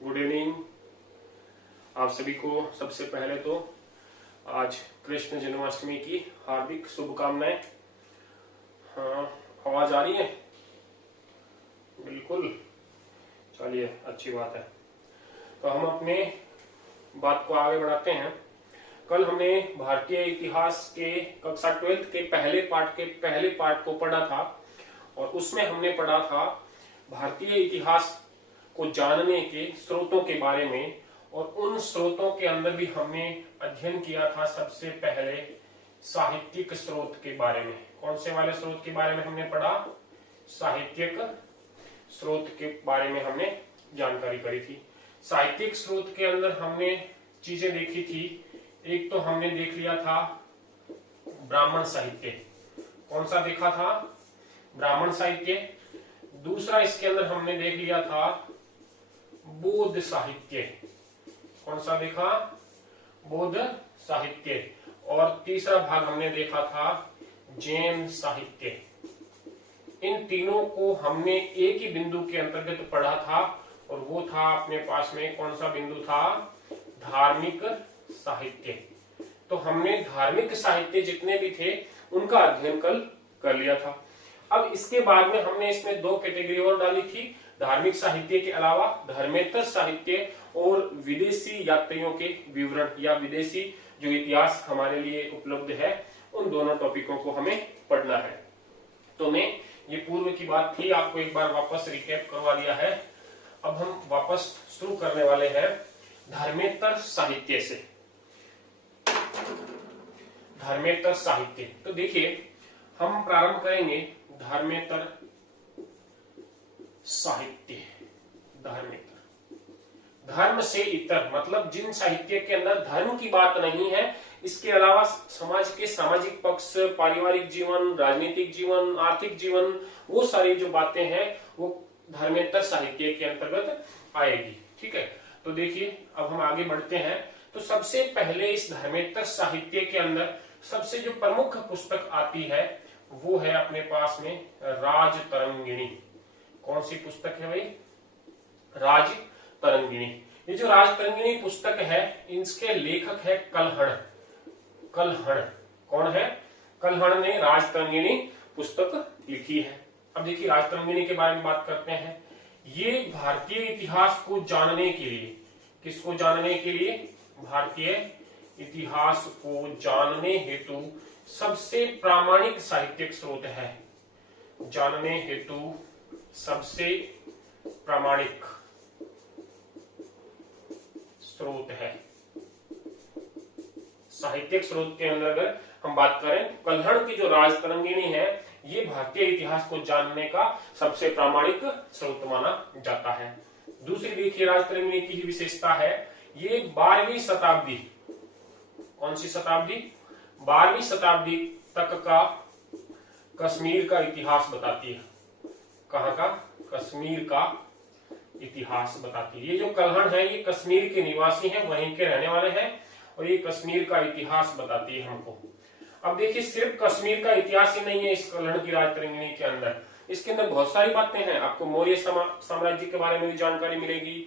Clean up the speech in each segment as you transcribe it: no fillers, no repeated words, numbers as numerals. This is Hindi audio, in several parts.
गुड इवनिंग आप सभी को। सबसे पहले तो आज कृष्ण जन्माष्टमी की हार्दिक शुभकामनाएं। हाँ, आवाज आ रही है? बिल्कुल, चलिए अच्छी बात है। तो हम अपने बात को आगे बढ़ाते हैं। कल हमने भारतीय इतिहास के कक्षा 12 के पहले पार्ट को पढ़ा था और उसमें हमने पढ़ा था भारतीय इतिहास को जानने के स्रोतों के बारे में, और उन स्रोतों के अंदर भी हमने अध्ययन किया था सबसे पहले साहित्यिक स्रोत के बारे में। कौन से वाले स्रोत के बारे में हमने पढ़ा? साहित्यिक स्रोत के बारे में हमने जानकारी करी थी। साहित्यिक स्रोत के अंदर हमने चीजें देखी थी। एक तो हमने देख लिया था ब्राह्मण साहित्य। कौन सा देखा था? ब्राह्मण साहित्य। दूसरा इसके अंदर हमने देख लिया था बौद्ध साहित्य। कौन सा देखा? बौद्ध साहित्य। और तीसरा भाग हमने देखा था जैन साहित्य। इन तीनों को हमने एक ही बिंदु के अंतर्गत पढ़ा था और वो था अपने पास में कौन सा बिंदु था? धार्मिक साहित्य। तो हमने धार्मिक साहित्य जितने भी थे उनका अध्ययन कल कर लिया था। अब इसके बाद में हमने इसमें दो कैटेगरी और डाली थी। धार्मिक साहित्य के अलावा धर्मेतर साहित्य और विदेशी यात्रियों के विवरण या विदेशी जो इतिहास हमारे लिए उपलब्ध है, उन दोनों टॉपिकों को हमें पढ़ना है। तो मैं ये पूर्व की बात थी, आपको एक बार वापस रिकैप करवा दिया है। अब हम वापस शुरू करने वाले हैं धर्मेतर साहित्य से। धर्मेतर साहित्य, तो देखिए हम प्रारंभ करेंगे धर्मेतर साहित्य। धर्मेतर, धर्म से इतर मतलब जिन साहित्य के अंदर धर्म की बात नहीं है, इसके अलावा समाज के सामाजिक पक्ष, पारिवारिक जीवन, राजनीतिक जीवन, आर्थिक जीवन, वो सारी जो बातें हैं वो धर्मेतर साहित्य के अंतर्गत आएगी। ठीक है, तो देखिए अब हम आगे बढ़ते हैं। तो सबसे पहले इस धर्मेतर साहित्य के अंदर सबसे जो प्रमुख पुस्तक आती है वो है अपने पास में राजतरंगिणी। कौन सी पुस्तक है भाई? राजतरंगिणी। ये जो राजतरंगिणी पुस्तक है, इसके लेखक है कल्हण। कल्हण कौन है? कल्हण ने राजतरंगिणी पुस्तक लिखी है। अब देखिए राजतरंगिणी के बारे में बात करते हैं। ये भारतीय इतिहास को जानने के लिए, किसको जानने के लिए? भारतीय इतिहास को जानने हेतु सबसे प्रामाणिक साहित्यिक स्रोत है। जानने हेतु सबसे प्रामाणिक स्रोत है। साहित्यिक स्रोत के अंदर अगर हम बात करें, कल्हण की जो राजतरंगिणी है ये भारतीय इतिहास को जानने का सबसे प्रामाणिक स्रोत माना जाता है। दूसरी देखिए राजतरंगिणी की ही विशेषता है, ये 12वीं शताब्दी, कौन सी शताब्दी? 12वीं शताब्दी तक का कश्मीर का इतिहास बताती है। कहां का? कश्मीर का इतिहास बताती है। ये जो कल्हण है ये कश्मीर के निवासी हैं, वहीं के रहने वाले हैं, और ये कश्मीर का इतिहास बताती है हमको। अब देखिए सिर्फ कश्मीर का इतिहास ही नहीं है इस कल्हण की राजतरंगिणी के अंदर, इसके अंदर बहुत सारी बातें हैं। आपको मौर्य साम्राज्य के बारे में भी जानकारी मिलेगी,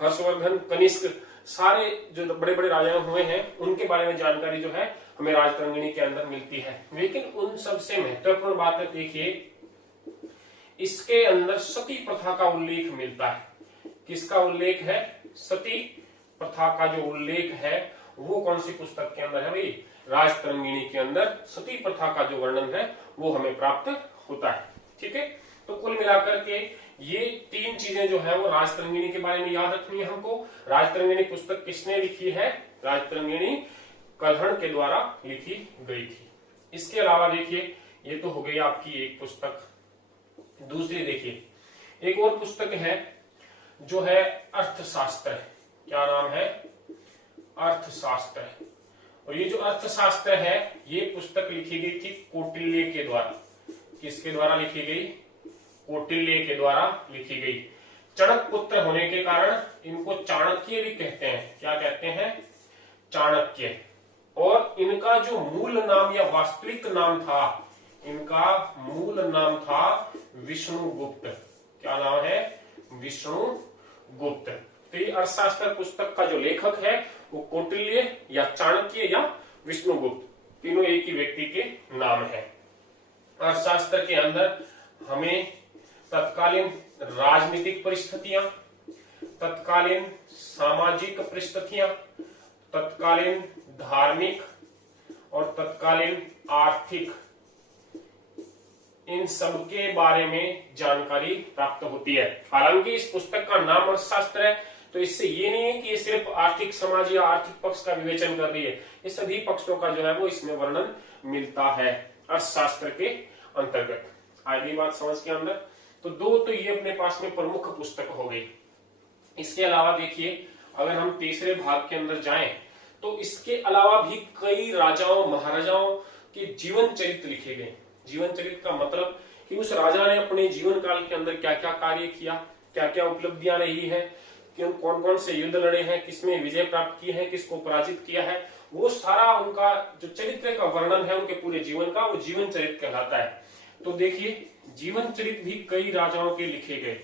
हर्षवर्धन, कनिष्क, सारे जो बड़े बड़े राजा हुए हैं उनके बारे में जानकारी जो है हमें राजतरंगिणी के अंदर मिलती है। लेकिन उन सबसे महत्वपूर्ण बात देखिए, इसके अंदर सती प्रथा का उल्लेख मिलता है। किसका उल्लेख है? सती प्रथा का जो उल्लेख है वो कौन सी पुस्तक के अंदर है भाई? राजतरंगिणी के अंदर सती प्रथा का जो वर्णन है वो हमें प्राप्त होता है। ठीक है, तो कुल मिलाकर के ये तीन चीजें जो है वो राजतरंगिणी के बारे में याद रखनी है हमको। राजतरंगिणी पुस्तक किसने लिखी है? राजतरंगिणी कल्हण के द्वारा लिखी गई थी। इसके अलावा देखिए ये तो हो गई आपकी एक पुस्तक। दूसरी देखिए एक और पुस्तक है जो है अर्थशास्त्र। क्या नाम है? अर्थशास्त्र। और ये जो अर्थशास्त्र है ये पुस्तक लिखी गई थी कौटिल्य के द्वारा। किसके द्वारा लिखी गई? कौटिल्य के द्वारा लिखी गई। चाणक्य पुत्र होने के कारण इनको चाणक्य भी कहते हैं। क्या कहते हैं? चाणक्य। और इनका जो मूल नाम या वास्तविक नाम था, इनका मूल नाम था विष्णुगुप्त। क्या नाम है? विष्णुगुप्त। तो ये अर्थशास्त्र पुस्तक का जो लेखक है वो कौटिल्य या चाणक्य या विष्णुगुप्त, तीनों एक ही व्यक्ति के नाम है। अर्थशास्त्र के अंदर हमें तत्कालीन राजनीतिक परिस्थितियां, तत्कालीन सामाजिक परिस्थितियां, तत्कालीन धार्मिक और तत्कालीन आर्थिक, इन सब के बारे में जानकारी प्राप्त होती है। हालांकि इस पुस्तक का नाम अर्थशास्त्र है, तो इससे ये नहीं है कि ये सिर्फ आर्थिक समाज या आर्थिक पक्ष का विवेचन कर रही है, ये सभी पक्षों का जो है वो इसमें वर्णन मिलता है अर्थशास्त्र के अंतर्गत। आगे बात समझ के अंदर, तो दो तो ये अपने पास में प्रमुख पुस्तक हो गई। इसके अलावा देखिए, अगर हम तीसरे भाग के अंदर जाएं तो इसके अलावा भी कई राजाओं महाराजाओं के जीवन चरित्र लिखे गए। जीवन चरित्र का मतलब कि उस राजा ने अपने जीवन काल के अंदर क्या क्या कार्य किया, क्या क्या उपलब्धियां रही है, क्यों कौन कौन से युद्ध लड़े हैं, किसमें विजय प्राप्त की है, किसको पराजित किया है, वो सारा उनका जो चरित्र का वर्णन है उनके पूरे जीवन का, वो जीवन चरित्र कहलाता है। तो देखिए, जीवन चरित्र भी कई राजाओं के लिखे गए।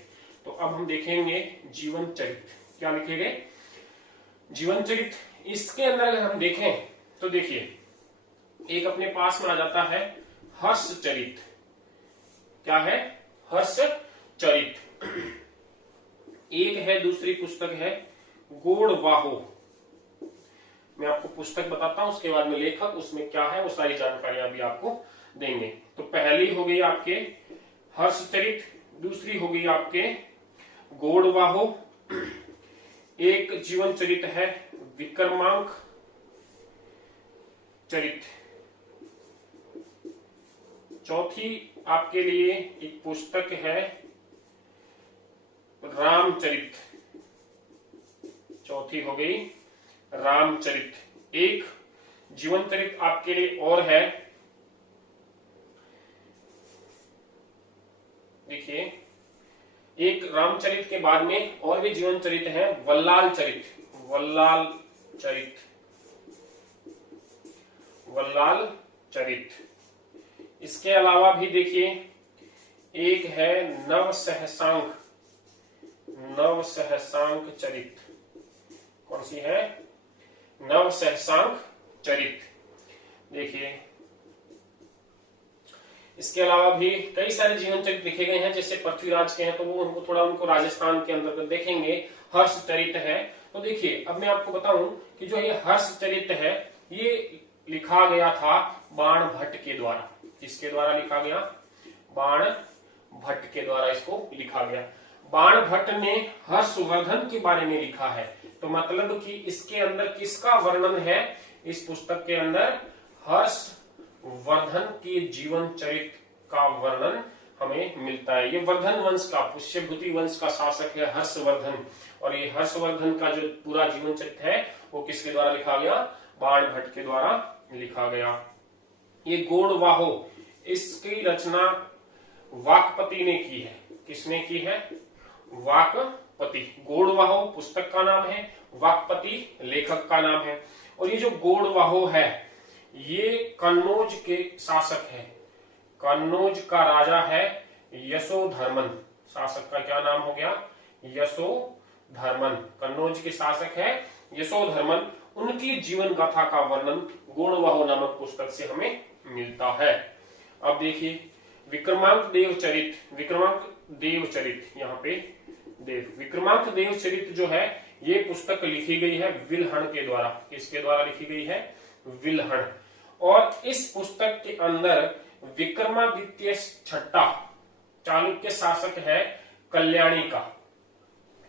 तो अब हम देखेंगे जीवन चरित्र क्या लिखे गए। जीवन चरित्र इसके अंदर अगर हम देखें तो देखिए, एक अपने पास में आ जाता है हर्ष चरित। क्या है? हर्ष चरित। एक है, दूसरी पुस्तक है गोड़वाहो। मैं आपको पुस्तक बताता हूं, उसके बाद में लेखक उसमें क्या है वो सारी जानकारियां भी आपको देंगे। तो पहली हो गई आपके हर्ष चरित, दूसरी हो गई आपके गोड़वाहो, एक जीवन चरित है विक्रमांक चरित, चौथी आपके लिए एक पुस्तक है रामचरित, चौथी हो गई रामचरित। एक जीवन चरित आपके लिए और है, देखिए एक रामचरित के बाद में और भी जीवन चरित है वल्लाल चरित, वल्लाल चरित, वल्लाल चरित। इसके अलावा भी देखिए एक है नवसहसांक, नवसहसांक चरित। कौन सी है? नवसहसांक चरित। देखिए इसके अलावा भी कई सारे जीवन चरित लिखे गए हैं, जैसे पृथ्वीराज के हैं तो वो उनको थोड़ा उनको राजस्थान के अंदर देखेंगे। हर्ष चरित है, तो देखिए अब मैं आपको बताऊं कि जो ये हर्ष चरित है ये लिखा गया था बाण भट्ट के द्वारा। किसके द्वारा लिखा गया? बाण भट्ट के द्वारा इसको लिखा गया। बाण भट्ट ने हर्षवर्धन के बारे में लिखा है, तो मतलब कि इसके अंदर किसका वर्णन है? इस पुस्तक के अंदर हर्षवर्धन के जीवन चरित्र का वर्णन हमें मिलता है। ये वर्धन वंश का, पुष्यभूति वंश का शासक है हर्षवर्धन, और ये हर्षवर्धन का जो पूरा जीवन चरित्र है वो किसके द्वारा लिखा गया? बाण भट्ट के द्वारा लिखा गया। ये गोड़वाहो, इसकी रचना वाकपति ने की है। किसने की है? वाकपति। गोड़वाहो पुस्तक का नाम है, वाकपति लेखक का नाम है। और ये जो गोड़वाहो है ये कन्नौज के शासक है, कन्नौज का राजा है यशोधर्मन। शासक का क्या नाम हो गया? यशोधर्मन। कन्नौज के शासक है यशोधर्मन। उनकी जीवन गाथा का वर्णन गोड़वाहो नामक पुस्तक से हमें मिलता है। अब देखिए विक्रमांक देव चरित, विक्रमांक देव चरित, यहाँ पे देव, विक्रमांक देव चरित जो है ये पुस्तक लिखी गई है विल्हण के द्वारा। किसके द्वारा लिखी गई है? विल्हण। और इस पुस्तक के अंदर विक्रमादित्य छठा चालुक्य शासक है कल्याणी का,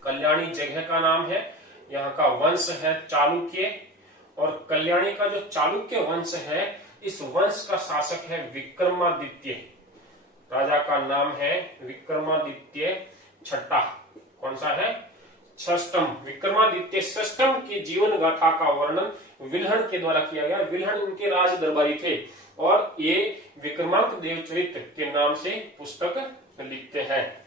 कल्याणी जगह का नाम है, यहाँ का वंश है चालुक्य। और कल्याणी का जो चालुक्य वंश है इस वंश का शासक है विक्रमादित्य। राजा का नाम है विक्रमादित्य छठा। कौन सा है? षष्टम। विक्रमादित्य षष्टम के जीवन गाथा का वर्णन विल्हण के द्वारा किया गया। विल्हण उनके राज दरबारी थे और ये विक्रमांक देव चरित्र के नाम से पुस्तक लिखते हैं।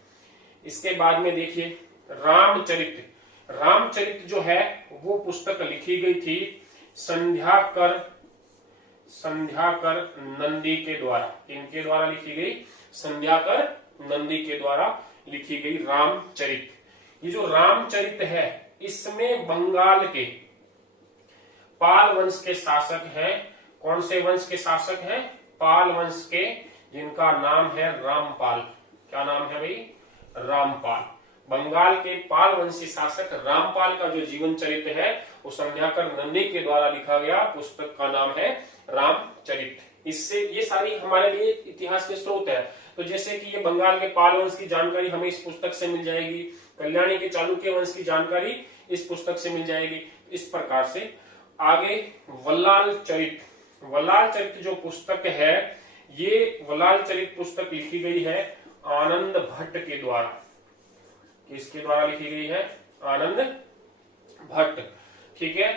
इसके बाद में देखिए रामचरित। रामचरित जो है वो पुस्तक लिखी गई थी संध्याकर, संध्याकर नंदी के द्वारा। किनके द्वारा लिखी गई? संध्याकर नंदी के द्वारा लिखी गई रामचरित। ये जो रामचरित है इसमें बंगाल के पाल वंश के शासक हैं। कौन से वंश के शासक हैं? पाल वंश के, जिनका नाम है रामपाल। क्या नाम है भाई? रामपाल। बंगाल के पाल वंशी शासक रामपाल का जो जीवन चरित्र है वो संध्याकर नंदी के द्वारा लिखा गया पुस्तक का नाम है रामचरित। इससे ये सारी हमारे लिए इतिहास के स्रोत है। तो जैसे कि ये बंगाल के पाल वंश की जानकारी हमें इस पुस्तक से मिल जाएगी, कल्याणी के चालुक्य वंश की जानकारी इस पुस्तक से मिल जाएगी। इस प्रकार से आगे वल्लाल चरित, वल्लाल चरित जो पुस्तक है, ये वल्लाल चरित पुस्तक लिखी गई है आनंद भट्ट के द्वारा। किसके द्वारा लिखी गई है? आनंद भट्ट। ठीक है,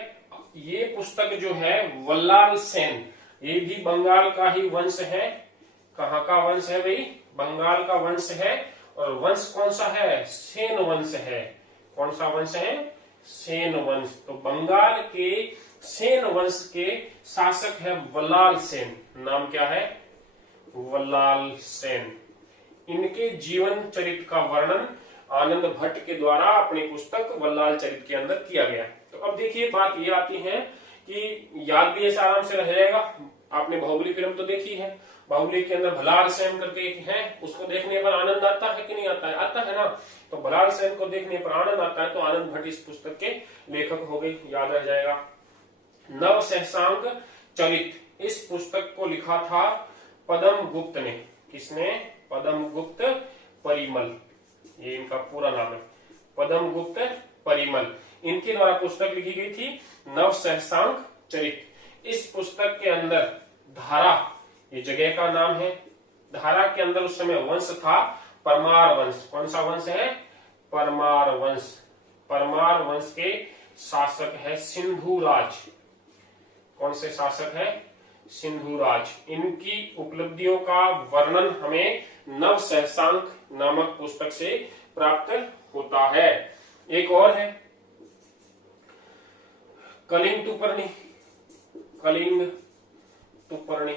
ये पुस्तक जो है वल्लाल सेन, ये भी बंगाल का ही वंश है। कहाँ का वंश है भाई? बंगाल का वंश है। और वंश कौन सा है? सेन वंश है। कौन सा वंश है? सेन वंश। तो बंगाल के सेन वंश के शासक है वल्लाल सेन। नाम क्या है? वल्लाल सेन। इनके जीवन चरित्र का वर्णन आनंद भट्ट के द्वारा अपनी पुस्तक वल्लाल चरित के अंदर किया गया। तो अब देखिए बात ये आती है कि याद भी ऐसा आराम से रह जाएगा। आपने बाहुबली फिल्म तो देखी है, बाहुबली के अंदर भलाल सेन करके एक है, उसको देखने पर आनंद आता है कि नहीं आता है? आता है ना। तो भलाल सेन को देखने पर आनंद आता है, तो आनंद भट्ट इस पुस्तक के लेखक हो गए, याद रह जाएगा। नव सहसांक चरित, इस पुस्तक को लिखा था पदम गुप्त ने। किसने? पदम गुप्त परिमल, ये इनका पूरा नाम है, पदम गुप्त परिमल। इनके द्वारा पुस्तक लिखी गई थी नव सहसांक चरित। इस पुस्तक के अंदर धारा, ये जगह का नाम है, धारा के अंदर उस समय वंश था परमार वंश। कौन सा वंश है? परमार वंश। परमार वंश के शासक है सिंधुराज। कौन से शासक है? सिंधुराज। इनकी उपलब्धियों का वर्णन हमें नव सहसांक नामक पुस्तक से प्राप्त होता है। एक और है कलिंग टुपर्णी। कलिंग टुपर्णी,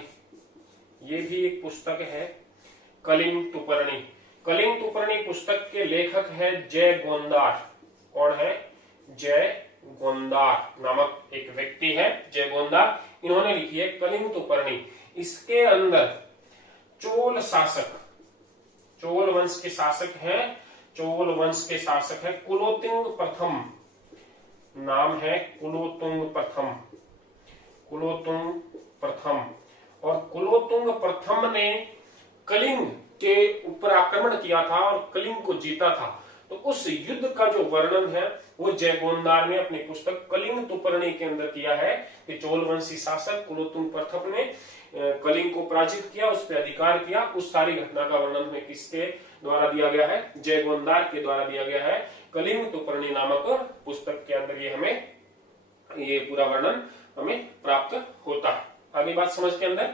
ये भी एक पुस्तक है, कलिंग टुपर्णी। कलिंग टुपर्णी पुस्तक के लेखक है जय गोंदार। कौन है? जय गोंदार नामक एक व्यक्ति है, जय गोंदार। इन्होंने लिखी है कलिंग टुपर्णी। इसके अंदर चोल शासक, चोल वंश के शासक है, चोल वंश के शासक है कुलोतुंग प्रथम। नाम है कुलोतुंग प्रथम। कुलोतुंग प्रथम। और कुलोतुंग प्रथम ने कलिंग के ऊपर आक्रमण किया था और कलिंग को जीता था। तो उस युद्ध का जो वर्णन है वो जय गोंदार ने अपनी पुस्तक कलिंग टुपर्णी के अंदर किया है कि चोल वंशी शासक कुलोतुंग प्रथम ने कलिंग को पराजित किया, उस पर अधिकार किया। उस सारी घटना का वर्णन में किसके द्वारा दिया गया है? जय गोंदार के द्वारा दिया गया है कलिंग टुपर्णी नामक पुस्तक के अंदर। ये हमें ये पूरा वर्णन हमें प्राप्त होता है। आगे बात समझ के अंदर,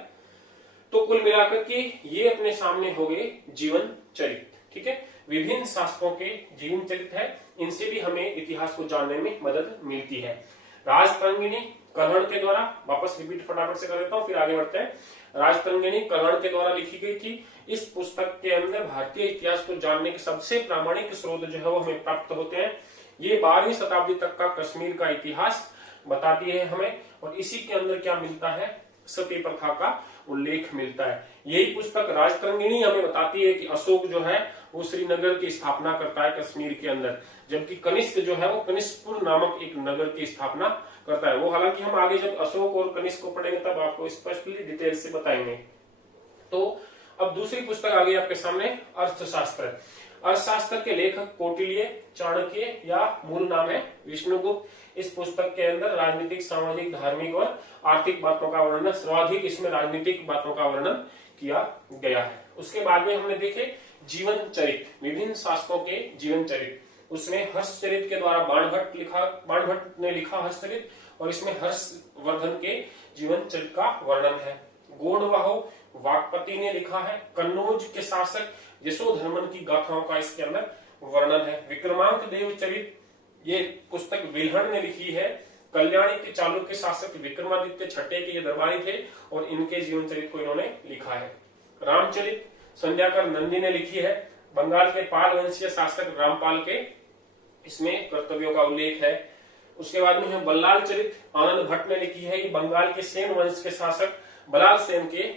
तो कुल मिलाकर के ये अपने सामने हो गए जीवन चरित्र। ठीक है, विभिन्न शासकों के जीवन चरित्र है, इनसे भी हमें इतिहास को जानने में मदद मिलती है। राजतरंगिणी कल्हड़ के द्वारा, वापस रिपीट फटाफट से कर देता हूं फिर आगे बढ़ते हैं। राजतरंगिणी कल्हड़ के द्वारा लिखी गई थी। इस पुस्तक के अंदर भारतीय इतिहास को जानने के सबसे प्रामाणिक स्रोत जो है वो हमें प्राप्त होते हैं। ये 12वीं शताब्दी तक का कश्मीर का इतिहास बताती है हमें, और इसी के अंदर क्या मिलता है? सती प्रथा का उल्लेख मिलता है। यही पुस्तक राजतरंगिणी हमें बताती है कि अशोक जो है वो श्रीनगर की स्थापना करता है कश्मीर के अंदर, जबकि कनिष्क जो है वो कनिष्कपुर नामक एक नगर की स्थापना करता है। वो हालांकि हम आगे जब अशोक और कनिष्क को पढ़ेंगे तब आपको स्पष्टली डिटेल से बताएंगे। तो अब दूसरी पुस्तक आ गई आपके सामने, अर्थशास्त्र। अर्थशास्त्र के लेखक कौटिल्य, चाणक्य या मूल नाम है विष्णुगुप्त। इस पुस्तक के अंदर राजनीतिक, सामाजिक, धार्मिक और आर्थिक बातों का वर्णन, सर्वाधिक इसमें राजनीतिक बातों का वर्णन किया गया है। उसके बाद में हमने देखे जीवन चरित्र, विभिन्न शासकों के जीवन चरित्र। उसमें हर्षचरित के द्वारा बाणभट्ट ने लिखा हर्षचरित, और इसमें हर्षवर्धन के जीवन चरित्र का वर्णन है। गौड़वाह वाकपति ने लिखा है। कन्नौज के शासक यशोधर्मन की गाथाओं का इसके अंदर वर्णन है। विक्रमांक देव चरित, ये पुस्तक विल्हण ने लिखी है। कल्याणी के चालुक्य शासक विक्रमादित्य छठे के ये दरबारी थे और इनके जीवन चरित्र को इन्होंने लिखा है। रामचरित संध्याकर नंदी ने लिखी है। बंगाल के पाल वंशीय शासक रामपाल के इसमें कर्तव्यों का उल्लेख है। उसके बाद में है बल्लाल चरित, आनंद भट्ट ने लिखी है। ये बंगाल के सेन वंश के शासक बल्लाल सेन के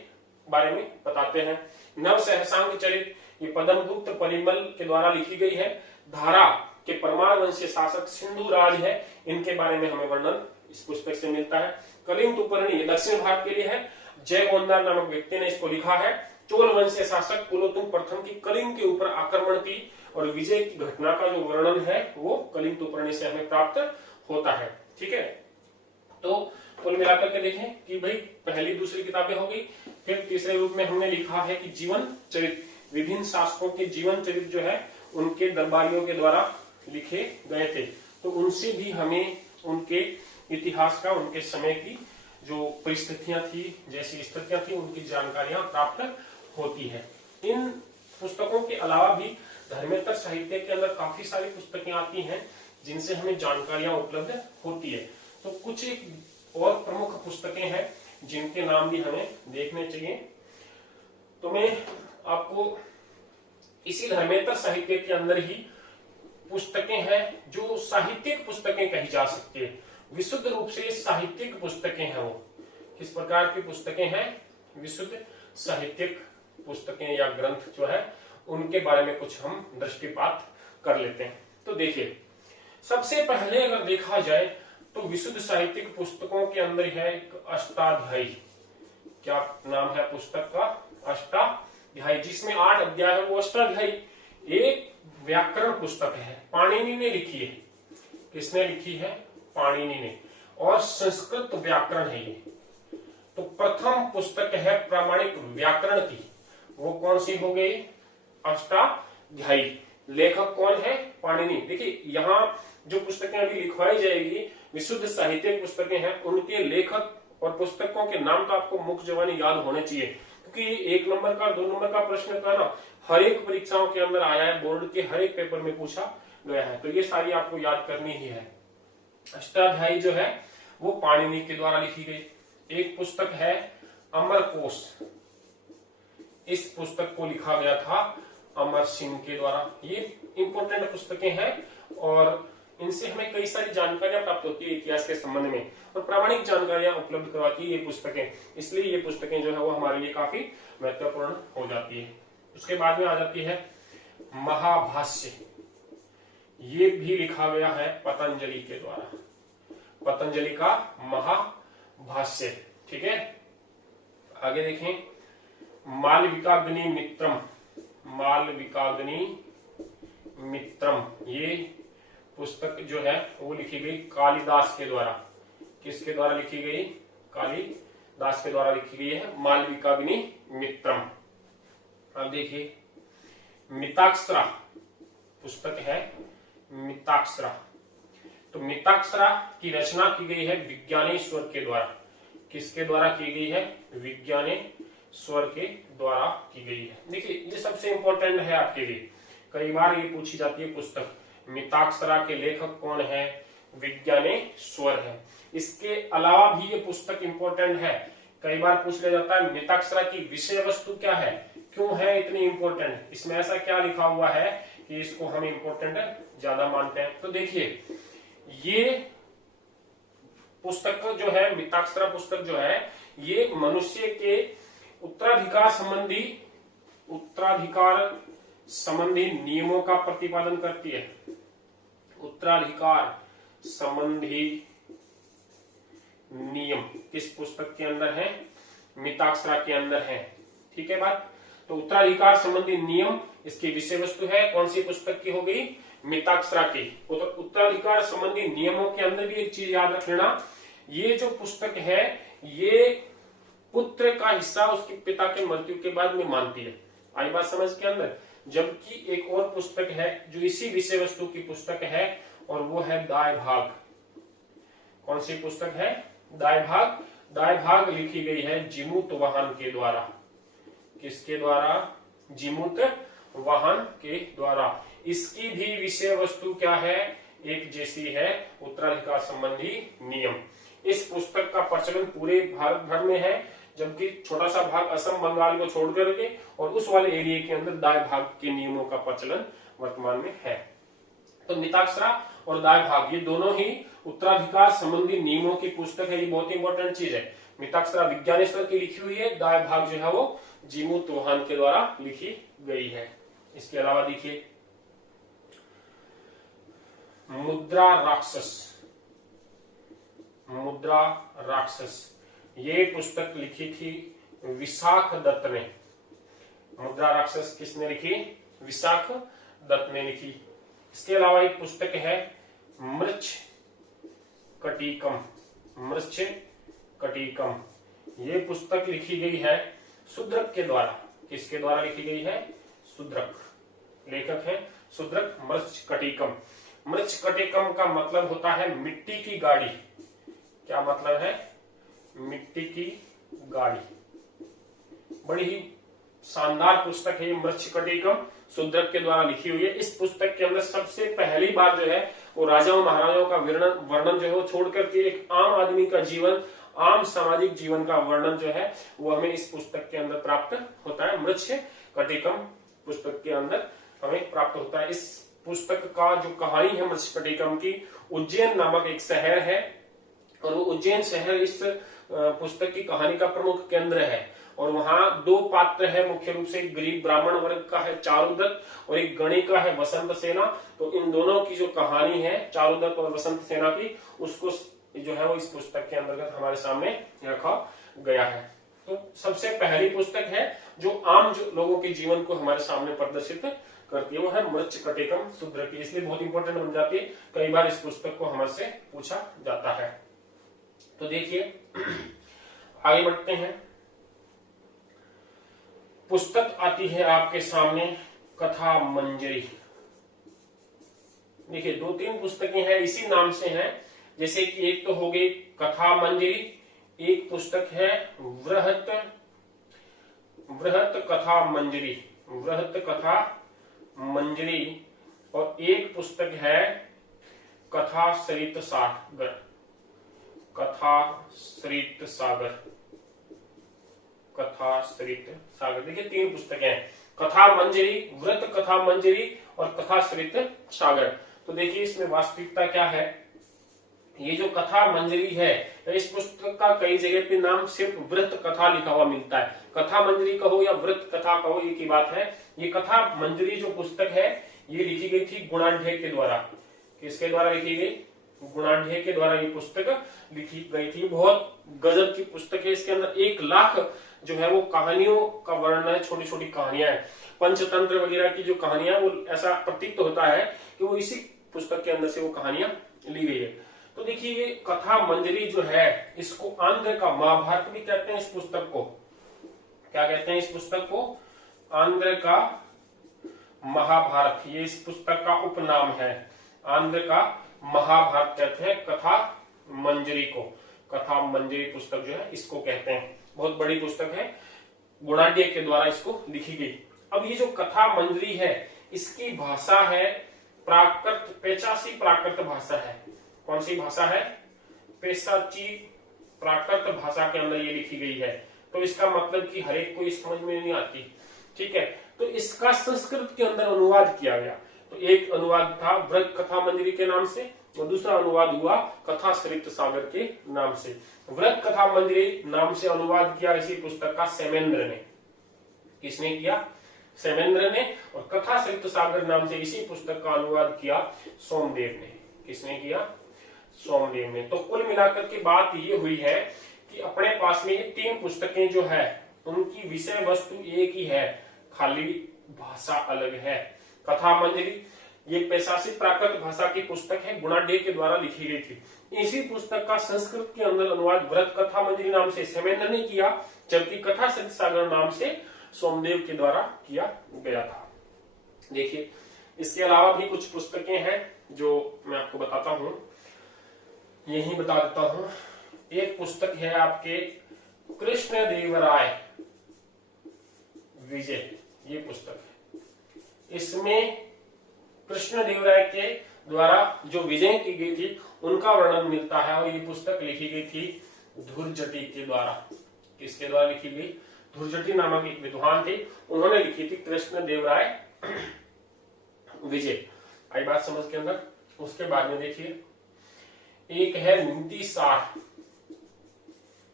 बारे में बताते हैं। नव सहसांग चरित, ये पद्मगुप्त परिमल के द्वारा लिखी गई है। धारा के परमार वंशीय शासक सिंधु राज है, इनके बारे में हमें वर्णन इस पुस्तक से मिलता है। कलिंग तुपर्णी, ये दक्षिण भारत के लिए है। जय गोंदार नामक व्यक्ति ने इसको लिखा है। चोल वंशीय शासक कुलोतुंग प्रथम की कलिंग के ऊपर आक्रमण की और विजय की घटना का जो वर्णन है वो कलिंग तुपर्णी से हमें प्राप्त होता है। ठीक है, तो कुल मिलाकर के देखें कि भाई पहली दूसरी किताबें हो गई। फिर तीसरे रूप में हमने लिखा है कि जीवन चरित, विभिन्न शासकों के जीवन चरित जो है उनके दरबारियों के द्वारा लिखे गए थे, तो उनसे भी हमें उनके इतिहास का, उनके समय की जो परिस्थितियां थी, जैसी स्थितियां थी, उनकी जानकारियां प्राप्त होती है। इन पुस्तकों के अलावा भी धर्मेतर साहित्य के अंदर काफी सारी पुस्तकें आती हैं जिनसे हमें जानकारियां उपलब्ध होती है। तो कुछ एक और प्रमुख पुस्तकें हैं जिनके नाम भी हमें देखने चाहिए। तो मैं आपको इसी धर्मेतर साहित्य के अंदर ही पुस्तकें हैं जो साहित्यिक पुस्तकें कही जा सकती है, विशुद्ध रूप से साहित्यिक पुस्तकें हैं। वो किस प्रकार की पुस्तकें हैं? विशुद्ध साहित्यिक पुस्तकें या ग्रंथ जो है उनके बारे में कुछ हम दृष्टिपात कर लेते हैं। तो देखिए, सबसे पहले अगर देखा जाए तो विशुद्ध साहित्यिक पुस्तकों के अंदर है एक अष्टाध्यायी। क्या नाम है पुस्तक का? अष्टाध्यायी, जिसमें 8 अध्याय है। वो अष्टाध्यायी एक व्याकरण पुस्तक है, पाणिनि ने लिखी है। किसने लिखी है? पाणिनि ने। और संस्कृत व्याकरण है ये। तो प्रथम पुस्तक है प्रामाणिक व्याकरण की, वो कौन सी हो गई? अष्टाध्यायी। लेखक कौन है? पाणिनि। देखिए, यहाँ जो पुस्तकें अभी लिखवाई जाएगी विशुद्ध साहित्यिक पुस्तकें हैं, उनके लेखक और पुस्तकों के नाम तो आपको मुख जवानी याद होने चाहिए, क्योंकि 1 नंबर का 2 नंबर का प्रश्न का ना हर एक परीक्षाओं के अंदर आया है, बोर्ड के हर एक पेपर में पूछा गया है, तो ये सारी आपको याद करनी ही है। अष्टाध्यायी जो है वो पाणिनि के द्वारा लिखी गई। एक पुस्तक है अमरकोश, इस पुस्तक को लिखा गया था अमर सिंह के द्वारा। ये इंपोर्टेंट पुस्तकें हैं और इनसे हमें कई सारी जानकारियां प्राप्त होती है इतिहास के संबंध में, और प्रामाणिक जानकारियां उपलब्ध करवाती है ये पुस्तकें। इसलिए ये पुस्तकें जो है वो हमारे लिए काफी महत्वपूर्ण हो जाती है। उसके बाद में आ जाती है महाभाष्य। ये भी लिखा गया है पतंजलि के द्वारा, पतंजलि का महाभाष्य। ठीक है, आगे देखें, मालविकाग्नि मित्रम, मालविकाग्नि मित्रम, ये पुस्तक जो है वो लिखी गई कालिदास के द्वारा। किसके द्वारा लिखी गई? कालिदास के द्वारा लिखी गई है मालविकाग्नि मित्रम। अब देखिए, मिताक्षरा पुस्तक है, मिताक्षरा। तो मिताक्षरा की रचना की गई है विज्ञानेश्वर के द्वारा। किसके द्वारा की गई है? विज्ञानेश्वर के द्वारा की गई है। देखिए, ये सबसे इंपॉर्टेंट है आपके लिए, कई बार ये पूछी जाती है पुस्तक। मिताक्षरा के लेखक कौन है? विज्ञानेश्वर है। इसके अलावा भी ये पुस्तक इंपॉर्टेंट है, कई बार पूछ लिया जाता है मिताक्षरा की विषय वस्तु क्या है, क्यों है इतनी इंपॉर्टेंट, इसमें ऐसा क्या लिखा हुआ है कि इसको हम इंपॉर्टेंट ज्यादा मानते हैं। तो देखिए, ये पुस्तक जो है, मिताक्षरा पुस्तक जो है, ये मनुष्य के उत्तराधिकार संबंधी नियमों का प्रतिपादन करती है। उत्तराधिकार संबंधी नियम किस पुस्तक के अंदर है? मिताक्षरा के अंदर है। ठीक है बात। तो उत्तराधिकार संबंधी नियम इसकी विषय वस्तु है। कौन सी पुस्तक की हो गई? मिताक्षरा की। तो उत्तराधिकार संबंधी नियमों के अंदर भी एक चीज याद रख लेना, ये जो पुस्तक है ये पुत्र का हिस्सा उसके पिता के मृत्यु के बाद में मानती है। आई बात समझ के अंदर? जबकि एक और पुस्तक है जो इसी विषय वस्तु की पुस्तक है और वो है दाय भाग। कौन सी पुस्तक है? दाय भाग। दाय भाग लिखी गई है जिमूत वाहन के द्वारा। किसके द्वारा? जिमूत वाहन के द्वारा। इसकी भी विषय वस्तु क्या है? एक जैसी है, उत्तराधिकार संबंधी नियम। इस पुस्तक का प्रचलन पूरे भारत भर में है, जबकि छोटा सा भाग असम बंगाल को छोड़ करके और उस वाले एरिया के अंदर दाय भाग के नियमों का प्रचलन वर्तमान में है। तो मिताक्षरा और दाय भाग ये दोनों ही उत्तराधिकार संबंधी नियमों की पुस्तक है। ये बहुत इंपॉर्टेंट चीज है। मिताक्षरा विज्ञानेश्वर की लिखी हुई है, दाय भाग जो है वो जीमू तोहान के द्वारा लिखी गई है। इसके अलावा देखिए मुद्रा राक्षस, मुद्रा राक्षस ये पुस्तक लिखी थी विशाख दत्त ने। मुद्रा राक्षस किसने लिखी? विशाख दत्त ने लिखी। इसके अलावा एक पुस्तक है मृच्छ कटिकम, मृच्छ कटिकम ये पुस्तक लिखी गई है शूद्रक के द्वारा। किसके द्वारा लिखी गई है? शूद्रक, लेखक है शूद्रक। मृच्छ कटिकम, मृच्छ कटिकम का मतलब होता है मिट्टी की गाड़ी। क्या मतलब है? मिट्टी की गाड़ी। बड़ी ही शानदार पुस्तक है ये मृच्छ कटिकम, शूद्रक के द्वारा लिखी हुई है। इस पुस्तक के अंदर सबसे पहली बार जो है वो राजाओं महाराजाओं का वर्णन जो है वो छोड़ करके एक आम आदमी का जीवन, आम सामाजिक जीवन का वर्णन जो है वो हमें इस पुस्तक के अंदर प्राप्त होता है। मृच्छ कटिकम पुस्तक के अंदर हमें प्राप्त होता है। इस पुस्तक का जो कहानी है मृच्छ कटिकम की, उज्जैन नामक एक शहर है और वो उज्जैन शहर इस पुस्तक की कहानी का प्रमुख केंद्र है। और वहां दो पात्र है मुख्य रूप से, एक गरीब ब्राह्मण वर्ग का है चारुदत्त और एक गणी का है वसंत सेना। तो इन दोनों की जो कहानी है चारुदत्त और वसंत सेना की, उसको जो है वो इस पुस्तक के अंतर्गत हमारे सामने रखा गया है। तो सबसे पहली पुस्तक है जो आम जो लोगों के जीवन को हमारे सामने प्रदर्शित करती है, वो है मृच्छ कटिकम शूद्रक की। इसलिए बहुत इंपॉर्टेंट बन जाती है, कई बार इस पुस्तक को हमसे पूछा जाता है। तो देखिए आगे बढ़ते हैं। पुस्तक आती है आपके सामने कथा मंजरी। देखिए दो तीन पुस्तकें हैं इसी नाम से हैं, जैसे कि एक तो हो गई कथा मंजरी, एक पुस्तक है वृहत कथा मंजरी, वृहत कथा मंजरी, और एक पुस्तक है कथा सरित सागर, कथा सरित सागर, कथा सरित सागर। देखिए तीन पुस्तकें हैं, कथा मंजरी, व्रत कथा मंजरी और कथा सरित सागर। तो देखिए इसमें वास्तविकता क्या है, ये जो कथा मंजरी है इस पुस्तक का कई जगह पे नाम सिर्फ व्रत कथा लिखा हुआ मिलता है। कथा मंजरी कहो या व्रत कथा कहो एक ही बात है। ये कथा मंजरी जो पुस्तक है ये लिखी गई थी गुणाढ्य के द्वारा। किसके द्वारा लिखी गई? गुणाढ्य के द्वारा ये पुस्तक लिखी गई थी। बहुत गजब की पुस्तक है। इसके अंदर 1 लाख जो है वो कहानियों का वर्णन है, छोटी छोटी कहानियां हैं। पंचतंत्र वगैरह की जो कहानियां, वो ऐसा प्रतीत होता है कि वो इसी पुस्तक के अंदर से वो कहानियां ली गई है। तो देखिए ये कथा मंजरी जो है इसको आंध्र का महाभारत भी कहते हैं। इस पुस्तक को क्या कहते हैं? इस पुस्तक को आंध्र का महाभारत, ये इस पुस्तक का उपनाम है। आंध्र का महाभारत कहते हैं कथा मंजरी को। कथा मंजरी पुस्तक जो है इसको कहते हैं। बहुत बड़ी पुस्तक है, गुणाढ्य के द्वारा इसको लिखी गई। अब ये जो कथा मंजरी है इसकी भाषा है प्राकृत, पेचासी प्राकृत भाषा है। कौन सी भाषा है? पेशाची प्राकृत भाषा के अंदर ये लिखी गई है। तो इसका मतलब कि हर एक को इस समझ में नहीं आती, ठीक है। तो इसका संस्कृत के अंदर अनुवाद किया गया। तो एक अनुवाद था व्रत कथा मंजरी के नाम से और दूसरा अनुवाद हुआ कथा सरित सागर के नाम से। व्रत कथा मंजरी नाम से अनुवाद किया इसी पुस्तक का सेमेंद्र ने। किसने किया? सेमेंद्र ने। और कथा सरित सागर नाम से इसी पुस्तक का अनुवाद किया सोमदेव ने। किसने किया? सोमदेव ने। तो कुल मिलाकर के बात ये हुई है कि अपने पास में ये 3 पुस्तकें जो है उनकी विषय वस्तु एक ही है, खाली भाषा अलग है। कथा मंजरी ये पेशासी प्राकृत भाषा की पुस्तक है, गुणाढ्य के द्वारा लिखी गई थी। इसी पुस्तक का संस्कृत के अंदर अनुवाद व्रत कथा मंजरी नाम से सेमेंद्र ने किया, जबकि कथा सरित सागर नाम से सोमदेव के द्वारा किया गया था। देखिए इसके अलावा भी कुछ पुस्तकें हैं जो मैं आपको बताता हूं, यही बता देता हूं। एक पुस्तक है आपके कृष्ण देवराय विजय, ये पुस्तक है। इसमें कृष्ण देवराय के द्वारा जो विजय की गई थी उनका वर्णन मिलता है और ये पुस्तक लिखी गई थी धुर्जटी के द्वारा। किसके द्वारा लिखी गई? धुर्जटी नामक एक विद्वान थे, उन्होंने लिखी थी कृष्ण देवराय विजय। आई बात समझ के अंदर। उसके बाद में देखिए एक है नीति सार।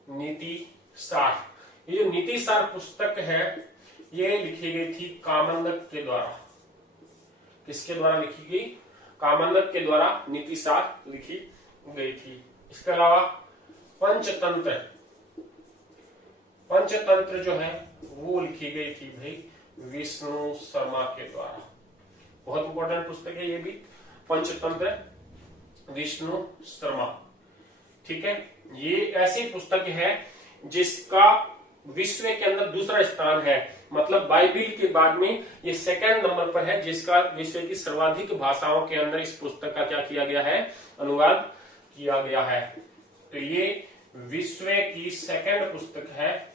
नीति सार, ये जो नीति सार पुस्तक है ये लिखी गई थी कामंदक के द्वारा। किसके द्वारा लिखी गई? कामंदक के द्वारा नीति सार लिखी गई थी। इसके अलावा पंचतंत्र, पंचतंत्र जो है वो लिखी गई थी भाई विष्णु शर्मा के द्वारा। बहुत इंपॉर्टेंट पुस्तक है ये भी, पंचतंत्र विष्णु शर्मा। ठीक है, ये ऐसी पुस्तक है जिसका विश्व के अंदर दूसरा स्थान है, मतलब बाइबिल के बाद में ये सेकंड नंबर पर है जिसका विश्व की सर्वाधिक भाषाओं के अंदर इस पुस्तक का क्या किया गया है? अनुवाद किया गया है। तो ये विश्व की सेकंड पुस्तक है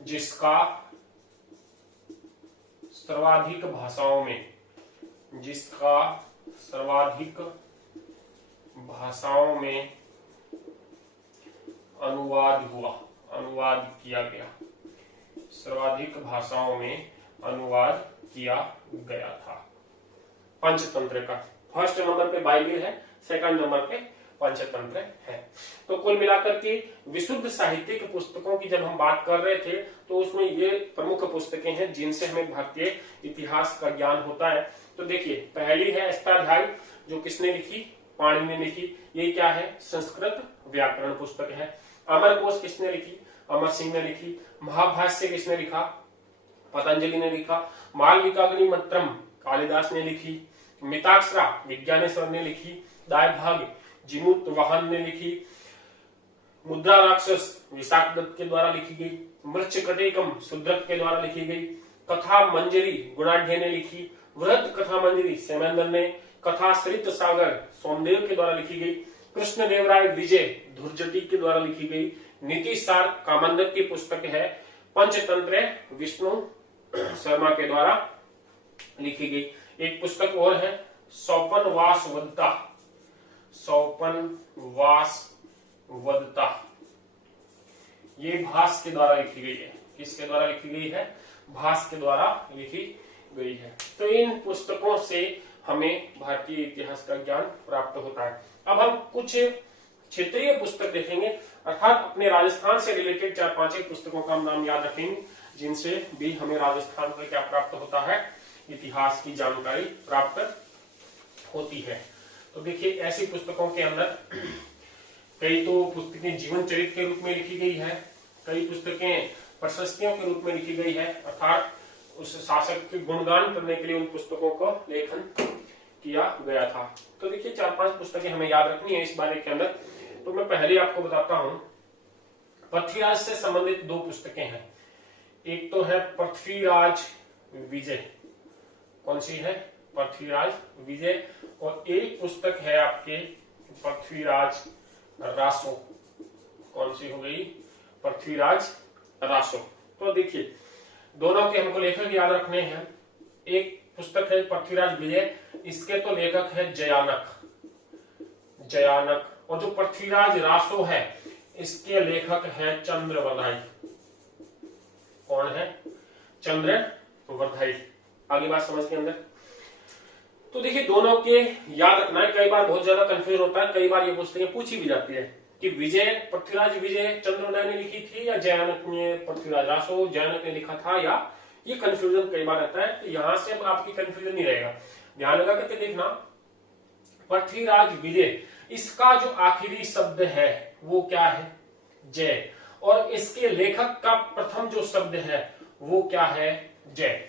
जिसका सर्वाधिक भाषाओं में, जिसका सर्वाधिक भाषाओं में अनुवाद हुआ, अनुवाद किया गया, सर्वाधिक भाषाओं में अनुवाद किया गया था पंचतंत्र का। फर्स्ट नंबर पे बाइबिल है, सेकंड नंबर पे पंचतंत्र है। तो कुल मिलाकर के विशुद्ध साहित्यिक पुस्तकों की जब हम बात कर रहे थे तो उसमें ये प्रमुख पुस्तकें हैं जिनसे हमें भारतीय इतिहास का ज्ञान होता है। तो देखिए पहली है अष्टाध्यायी, जो किसने लिखी? पाणिनि ने लिखी। ये क्या है? संस्कृत व्याकरण पुस्तक है। अमरकोश किसने लिखी? अमर सिंह ने लिखी। महाभाष्य किसने लिखा? पतंजलि ने लिखा। मालविकाग्निमित्रम कालिदास ने लिखी। मिताक्षरा विज्ञानेश्वर ने लिखी। दायभाग जिमुत वाहन ने लिखी। मुद्रा राक्षस विशाखदत्त के द्वारा लिखी गई। मृच्छकटिकम शुद्रक के द्वारा लिखी गई। कथा मंजरी गुणाढ्य ने लिखी। वृहत कथा मंजरी सेमेंद्र ने। कथा सरित सागर सोमदेव के द्वारा लिखी गई। कृष्ण देवराय विजय धुर्जटी के द्वारा लिखी गई। नीति सार कामंदक की पुस्तक है। पंचतंत्र विष्णु शर्मा के द्वारा लिखी गई। एक पुस्तक और है सौपनवासवदता। सौपनवासवदता ये भास के द्वारा लिखी गई है। किसके द्वारा लिखी गई है? भास के द्वारा लिखी गई है। तो इन पुस्तकों से हमें भारतीय इतिहास का ज्ञान प्राप्त होता है। अब हम कुछ क्षेत्रीय पुस्तक देखेंगे, अर्थात अपने राजस्थान से रिलेटेड 4-5 पुस्तकों का हम नाम याद रखेंगे जिनसे भी हमें राजस्थान का क्या प्राप्त होता है? इतिहास की जानकारी प्राप्त होती है। तो देखिए ऐसी पुस्तकों के अंदर कई तो पुस्तकें जीवन चरित्र के रूप में लिखी गई है, कई पुस्तकें प्रशस्तियों के रूप में लिखी गई है, अर्थात उस शासक के गुणगान करने के लिए उन पुस्तकों को लेखन किया गया था। तो देखिए 4-5 पुस्तकें हमें याद रखनी है इस बारे के अंदर। तो मैं पहले आपको बताता हूं, पृथ्वीराज से संबंधित 2 पुस्तकें हैं। एक तो है पृथ्वीराज विजय। कौन सी है? पृथ्वीराज विजय। और एक पुस्तक है आपके पृथ्वीराज रासो। कौन सी हो गई? पृथ्वीराज रासो। तो देखिए दोनों के हमको लेखक याद रखने हैं। एक पुस्तक है पृथ्वीराज विजय, इसके तो लेखक है जयानक। और जो पृथ्वीराज रासो है इसके लेखक है चंद्रवधाई। कौन है? चंद्रवधाई। आगे बात समझ के अंदर। तो देखिए दोनों के याद रखना है। कई बार बहुत ज्यादा कंफ्यूज होता है, कई बार ये पुस्तकें पूछी भी जाती है कि विजय पृथ्वीराज विजय चंद्रवधाई ने लिखी थी या जयानक ने पृथ्वीराज रासो जयानक ने लिखा था, या ये कंफ्यूजन कई बार रहता है। तो यहां से अब आपकी कंफ्यूजन नहीं रहेगा, ध्यान लगा करके देखना। पृथ्वीराज विजय, इसका जो आखिरी शब्द है वो क्या है? जय। और इसके लेखक का प्रथम जो शब्द है वो क्या है? जय।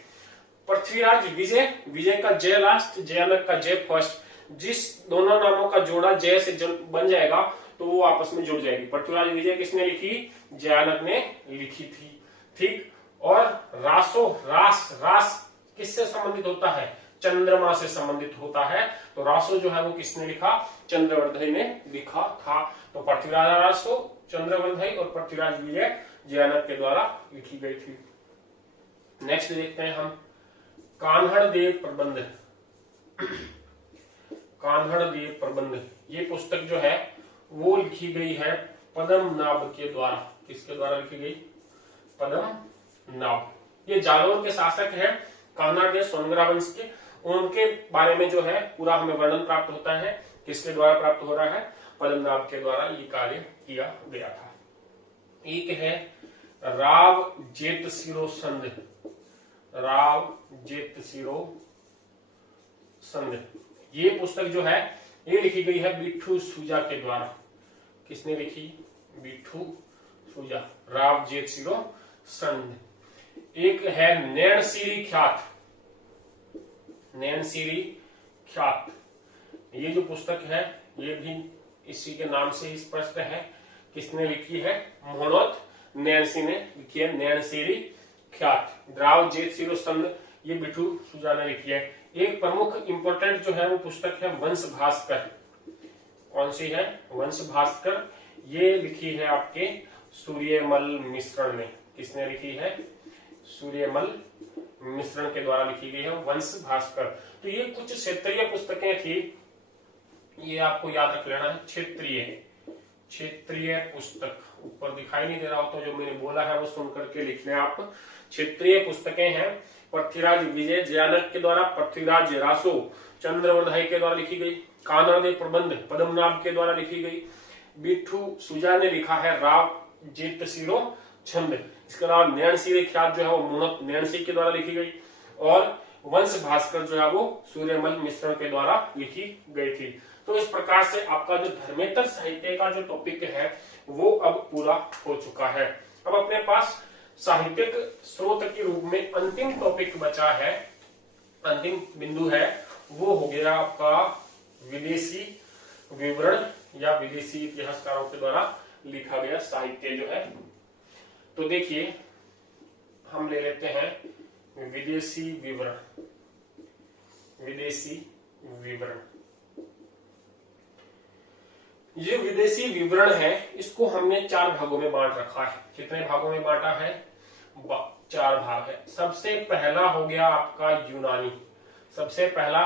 पृथ्वीराज विजय, विजय का जय लास्ट, जयानक का जय फर्स्ट। जिस दोनों नामों का जोड़ा जय से बन जाएगा तो वो आपस में जुड़ जाएगी। पृथ्वीराज विजय किसने लिखी? जयानक ने लिखी थी। ठीक। और रासो, रास किससे संबंधित होता है? चंद्रमा से संबंधित होता है। तो रासो जो है वो किसने लिखा? चंद्रवधाई ने लिखा था। तो पृथ्वीराज रासो चंद्रवधाई और पृथ्वीराज विजय जयानक के द्वारा लिखी गई थी। नेक्स्ट देखते हैं हम कान्हड़देव प्रबंध। कान्हड़देव प्रबंध ये पुस्तक जो है वो लिखी गई है पद्मनाभ के द्वारा। किसके द्वारा लिखी गई? पद्मनाभ। ये जालौर के शासक है, कान्हड़देव सोनग्रा वंश के। उनके बारे में जो है पूरा हमें वर्णन प्राप्त होता है। किसके द्वारा प्राप्त हो रहा है? पद्मनाभ के द्वारा ये कार्य किया गया था। एक है राव जेतसिरो संध। राव जेतसिरो संध, ये पुस्तक जो है ये लिखी गई है बिट्ठू सूजा के द्वारा। किसने लिखी? बिट्ठू सूजा, राव जेतसिरो संध। एक है नैणसीरी ख्यात। नैणसीरी ख्यात, ये जो पुस्तक है ये भी इसी के नाम से ही स्पष्ट है। किसने लिखी है? मोहनोत नैणसी ने लिखी है नैणसीरी ख्यात। राव जेतसिरो संध ये बिट्ठू सूजा ने लिखी है। एक प्रमुख इंपोर्टेंट जो है वो पुस्तक है वंश भास्कर। कौन सी है? वंश भास्कर। ये लिखी है आपके सूर्यमल मिश्रण ने। किसने लिखी है? सूर्यमल मिश्रण के द्वारा लिखी गई है वंश भास्कर। तो ये कुछ क्षेत्रीय पुस्तकें थी, ये आपको याद रख लेना है। क्षेत्रीय पुस्तक, ऊपर दिखाई नहीं दे रहा हो तो जो मैंने बोला है वो सुन करके लिख लें आप। क्षेत्रीय पुस्तकें हैं पृथ्वीराज विजय जयानक के द्वारा, पृथ्वीराज रासो चंद्रवधाई के द्वारा लिखी गई, कानड़दे प्रबंध पद्मनाभ के द्वारा लिखी गई, बिट्ठू सूजा ने लिखा है राव जेतसिरो छंद। इसके अलावा नैणसीरी ख्यात जो है वो मोहनोत नैणसी के द्वारा लिखी गई, और वंश भास्कर जो है वो सूर्यमल मिश्रण के द्वारा लिखी गई थी। तो इस प्रकार से आपका जो धर्मेतर साहित्य का जो टॉपिक है वो अब पूरा हो चुका है। अब अपने पास साहित्यिक स्रोत के रूप में अंतिम टॉपिक बचा है, अंतिम बिंदु है, वो हो गया आपका विदेशी विवरण या विदेशी इतिहासकारों के द्वारा लिखा गया साहित्य जो है। तो देखिए हम ले लेते हैं विदेशी विवरण। विदेशी विवरण, ये विदेशी विवरण है, इसको हमने 4 भागों में बांट रखा है। कितने भागों में बांटा है? 4 भाग है। सबसे पहला हो गया आपका यूनानी। सबसे पहला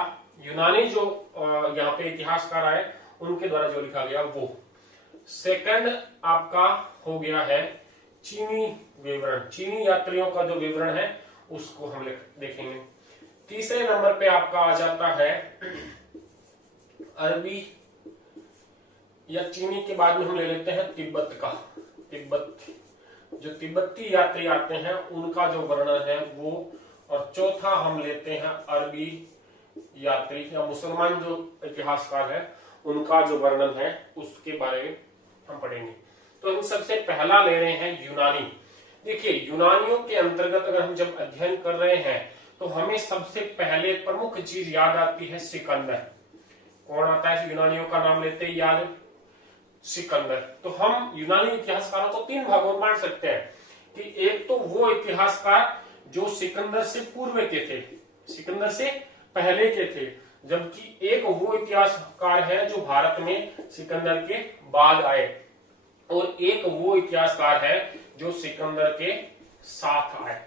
यूनानी जो यहाँ पे इतिहासकार आए उनके द्वारा जो लिखा गया वो। सेकंड आपका हो गया है चीनी विवरण, चीनी यात्रियों का जो विवरण है उसको हम देखेंगे। तीसरे नंबर पे आपका आ जाता है अरबी या चीनी के बाद में हम ले लेते हैं तिब्बत का। तिब्बत, जो तिब्बती यात्री आते हैं उनका जो वर्णन है वो। और चौथा हम लेते हैं अरबी यात्री या मुसलमान जो इतिहासकार है उनका जो वर्णन है उसके बारे में हम पढ़ेंगे। तो हम सबसे पहला ले रहे हैं यूनानी। देखिए यूनानियों के अंतर्गत अगर हम जब अध्ययन कर रहे हैं तो हमें सबसे पहले प्रमुख चीज याद आती है सिकंदर। कौन आता है यूनानियों का नाम लेते ही याद? सिकंदर। तो हम यूनानी इतिहासकारों को 3 भागों में बांट सकते हैं कि एक तो वो इतिहासकार जो सिकंदर से पूर्व के थे, सिकंदर से पहले के थे, जबकि एक वो इतिहासकार है जो भारत में सिकंदर के बाद आए, और एक वो इतिहासकार है जो सिकंदर के साथ आए।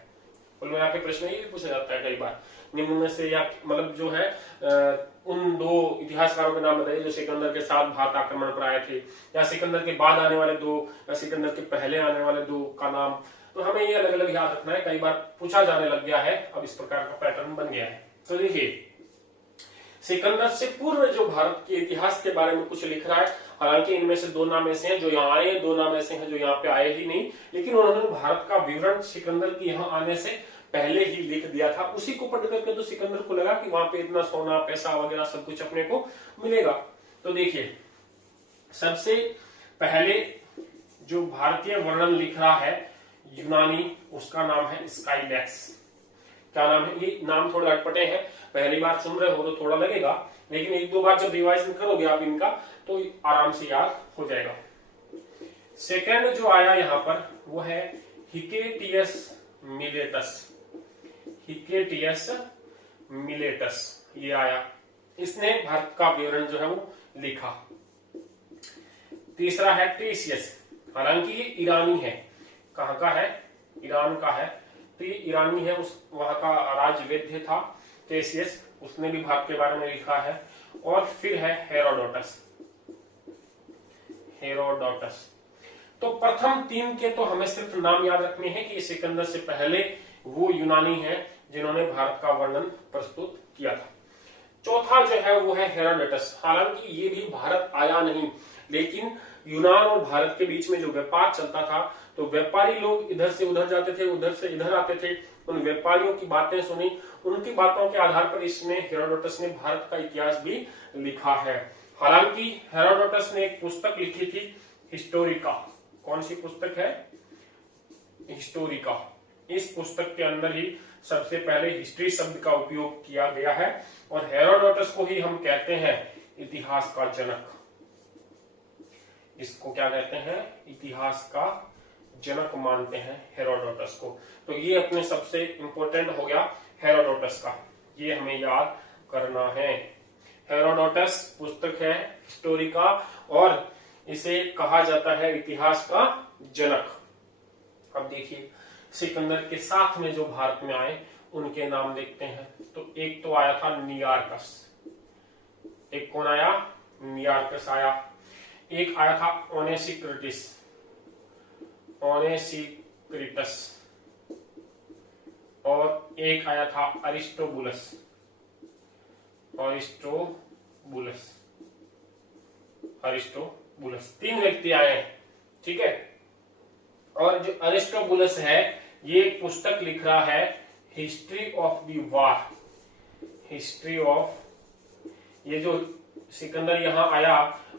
कुल मिला के प्रश्न ये भी पूछा जाता है कई बार निम्न में से, या मतलब जो है उन 2 इतिहासकारों के नाम बताइए जो सिकंदर के साथ भारत आक्रमण पर आए थे, या सिकंदर के बाद आने वाले 2 या सिकंदर के पहले आने वाले 2 का नाम। तो हमें ये अलग अलग याद रखना है, कई बार पूछा जाने लग गया है, अब इस प्रकार का पैटर्न बन गया है। तो देखिए सिकंदर से पूर्व जो भारत के इतिहास के बारे में कुछ लिख रहा है, हालांकि इनमें से 2 नाम ऐसे हैं जो यहाँ आए, 2 नाम ऐसे हैं जो यहाँ पे आए ही नहीं, लेकिन उन्होंने भारत का विवरण सिकंदर के यहाँ आने से पहले ही लिख दिया था। उसी को पढ़ करके तो सिकंदर को लगा कि वहां पे इतना सोना पैसा वगैरह सब कुछ अपने को मिलेगा। तो देखिए सबसे पहले जो भारतीय वर्णन लिख रहा है यूनानी, उसका नाम है स्काईलैक्स। क्या नाम है? ये नाम थोड़े अटपटे हैं, पहली बार सुन रहे हो तो थोड़ा लगेगा, लेकिन 1-2 बार जब रिवाइज करोगे आप इनका तो आराम से याद हो जाएगा। सेकंड जो आया यहाँ पर वो है हिकेटियस मिलेटस। हिकेटियस मिलेटस ये आया, इसने भारत का विवरण जो है वो लिखा। तीसरा है टेसियस, हालांकि ये ईरानी है। कहाँ का है? ईरान का है, तो ये ईरानी है, उस वहां का राजवैद्य था टेसियस, उसने भी भारत के बारे में लिखा है। और फिर है हेरोडोटस। हेरोडोटस। तो प्रथम 3 के तो हमें सिर्फ नाम याद रखने हैं कि सिकंदर से पहले वो यूनानी है जिन्होंने भारत का वर्णन प्रस्तुत किया था। चौथा जो है वो है हेरोडोटस। हालांकि ये भी भारत आया नहीं, लेकिन यूनान और भारत के बीच में जो व्यापार चलता था, तो व्यापारी लोग इधर से उधर जाते थे, उधर से इधर आते थे, उन व्यापारियों की बातें सुनी, उनकी बातों के आधार पर इसने हेरोडोटस ने भारत का इतिहास भी लिखा है। हालांकि हेरोडोटस ने एक पुस्तक लिखी थी हिस्टोरिका। कौन सी पुस्तक है? हिस्टोरिका। इस पुस्तक के अंदर ही सबसे पहले हिस्ट्री शब्द का उपयोग किया गया है और हेरोडोटस को ही हम कहते हैं इतिहास का जनक। इसको क्या कहते हैं? इतिहास का जनक मानते हैं हेरोडोटस को। तो ये अपने सबसे इंपॉर्टेंट हो गया हेरोडोटस का, ये हमें याद करना है। हेरोडोटस पुस्तक है हिस्टोरिका और इसे कहा जाता है इतिहास का जनक। अब देखिए सिकंदर के साथ में जो भारत में आए उनके नाम देखते हैं। तो एक तो आया था नियार्कस, एक कौन आया? नियार्कस आया। एक आया था ओनेसिक्रिटस, ओनेसिक्रिटस, और एक आया था अरिस्टोबुलस, अरिस्टोबुलस, अरिस्टोबुलस। 3 व्यक्ति आए हैं, ठीक है। और जो अरिस्टोबुलस है ये एक पुस्तक लिख रहा है history of the war, history of. ये जो सिकंदर यहाँ आया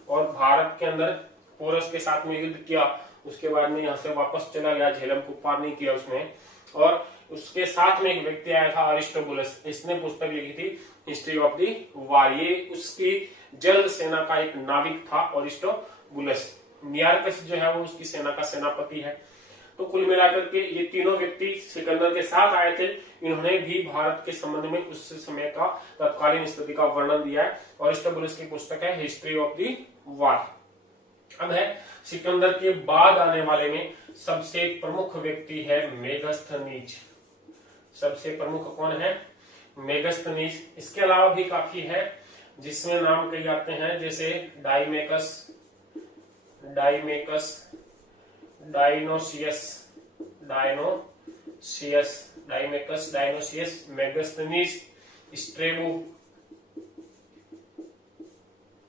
और भारत के अंदर पोरस के साथ में युद्ध किया, उसके बाद में यहाँ से वापस चला गया, झेलम को पार नहीं किया उसने, और उसके साथ में एक व्यक्ति आया था अरिस्टोबुलस, इसने पुस्तक लिखी थी हिस्ट्री ऑफ द वार। ये उसकी जल सेना का एक नाविक था अरिस्टोबुलस। नियार्कस जो है वो उसकी सेना का सेनापति है। तो कुल मिलाकर के ये तीनों व्यक्ति सिकंदर के साथ आए थे। इन्होंने भी भारत के संबंध में उस समय का तत्कालीन स्थिति का वर्णन दिया है। अरिस्टोबुलस की पुस्तक है हिस्ट्री ऑफ द वार। अब है सिकंदर के बाद आने वाले में सबसे प्रमुख व्यक्ति है मेगस्थनीज। सबसे प्रमुख कौन है? मेगस्थनीज। इसके अलावा भी काफी है जिसमें नाम कई आते हैं, जैसे डाइमेकस, डाइमेकस, Dionysius, Dionysius, डाइमेकस, Dionysius, Megasthenes, Strabo,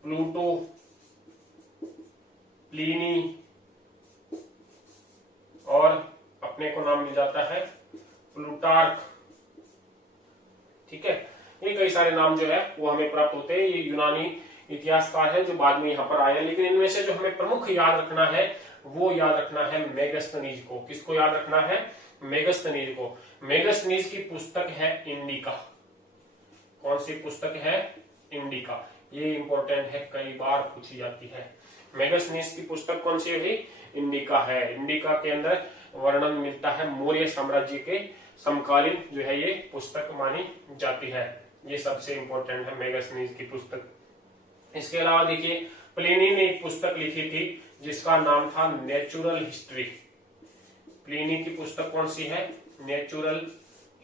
Pluto, Pliny, और अपने को नाम मिल जाता है प्लूटार्क, ठीक है। ये कई सारे नाम जो है वो हमें प्राप्त होते हैं। ये यूनानी इतिहासकार है जो बाद में यहाँ पर आए हैं, लेकिन इनमें से जो हमें प्रमुख याद रखना है वो याद रखना है मेगस्थनीज को। किसको याद रखना है? मेगस्थनीज को। मेगस्थनीज की पुस्तक है इंडिका। कौन सी पुस्तक है? इंडिका। ये इंपॉर्टेंट है, कई बार पूछी जाती है। मेगस्थनीज की पुस्तक कौन सी है? इंडिका है। इंडिका के अंदर वर्णन मिलता है मौर्य साम्राज्य के समकालीन जो है ये पुस्तक मानी जाती है। ये सबसे इंपॉर्टेंट है मेगस्थनीज की पुस्तक। इसके अलावा देखिए प्लिनी ने एक पुस्तक लिखी थी जिसका नाम था नेचुरल हिस्ट्री। प्लिनी की पुस्तक कौन सी है? Natural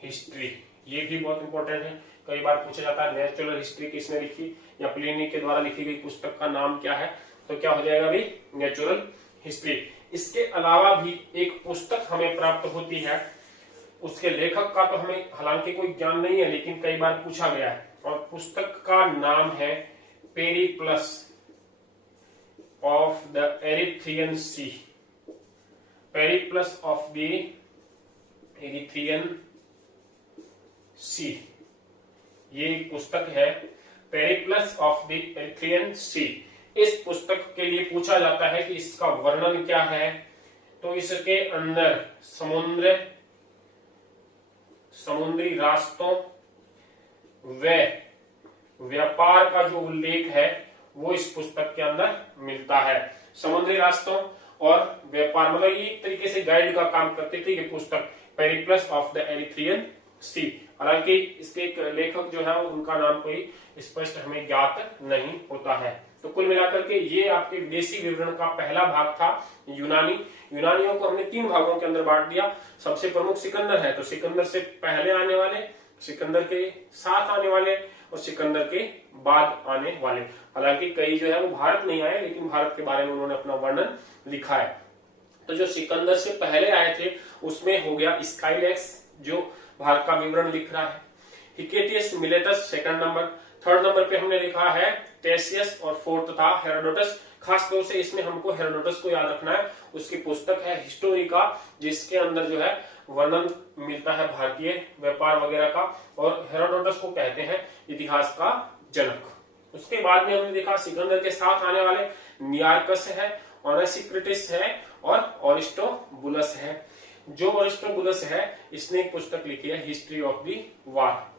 history. ये भी बहुत इंपॉर्टेंट है, कई बार पूछा जाता है नेचुरल हिस्ट्री किसने लिखी या प्लिनी के द्वारा लिखी गई पुस्तक का नाम क्या है, तो क्या हो जाएगा भाई? Natural history. इसके अलावा भी एक पुस्तक हमें प्राप्त होती है, उसके लेखक का तो हमें हालांकि कोई ज्ञान नहीं है लेकिन कई बार पूछा गया है, और पुस्तक का नाम है Periplus of the Erythraean Sea. Periplus of the Erythraean Sea, ये एक पुस्तक है Periplus of the Erythraean Sea. इस पुस्तक के लिए पूछा जाता है कि इसका वर्णन क्या है, तो इसके अंदर समुद्री रास्तों व व्यापार का जो उल्लेख है वो इस पुस्तक के अंदर मिलता है। समुद्री रास्तों और व्यापार, मतलब ये एक तरीके से गाइड का काम करती थी ये पुस्तक पेरिप्लस ऑफ द एरिथ्रियन सी। हालांकि इसके एक लेखक जो है उनका नाम कोई स्पष्ट हमें ज्ञात नहीं होता है। तो कुल मिलाकर के ये आपके विदेशी विवरण का पहला भाग था यूनानियों को हमने 3 भागों के अंदर बांट दिया। सबसे प्रमुख सिकंदर है, तो सिकंदर से पहले आने वाले, सिकंदर के साथ आने वाले और सिकंदर के बाद आने वाले। हालांकि कई जो है वो भारत नहीं आए लेकिन भारत के बारे में उन्होंने अपना वर्णन लिखा है। तो जो सिकंदर से पहले आए थे उसमें हो गया स्काइलैक्स जो भारत का विवरण लिख रहा है, Hecataeus Miletus 2nd number, third number पे हमने देखा है टेसियस और फोर्थ था हेरोडोटस। खास तौर से इसमें हमको हेरोडोटस को याद रखना है, उसकी पुस्तक है हिस्टोरिका, जिसके अंदर जो है वर्णन मिलता है भारतीय व्यापार वगैरह का, और हेरोडोटस को कहते हैं इतिहास का जनक। उसके बाद में हमने देखा सिकंदर के साथ आने वाले नियार्कस है, ओनेसिक्रिटिस है और अरिस्टोबुलस है। जो अरिस्टोबुलस है इसने एक पुस्तक लिखी है हिस्ट्री ऑफ द वार।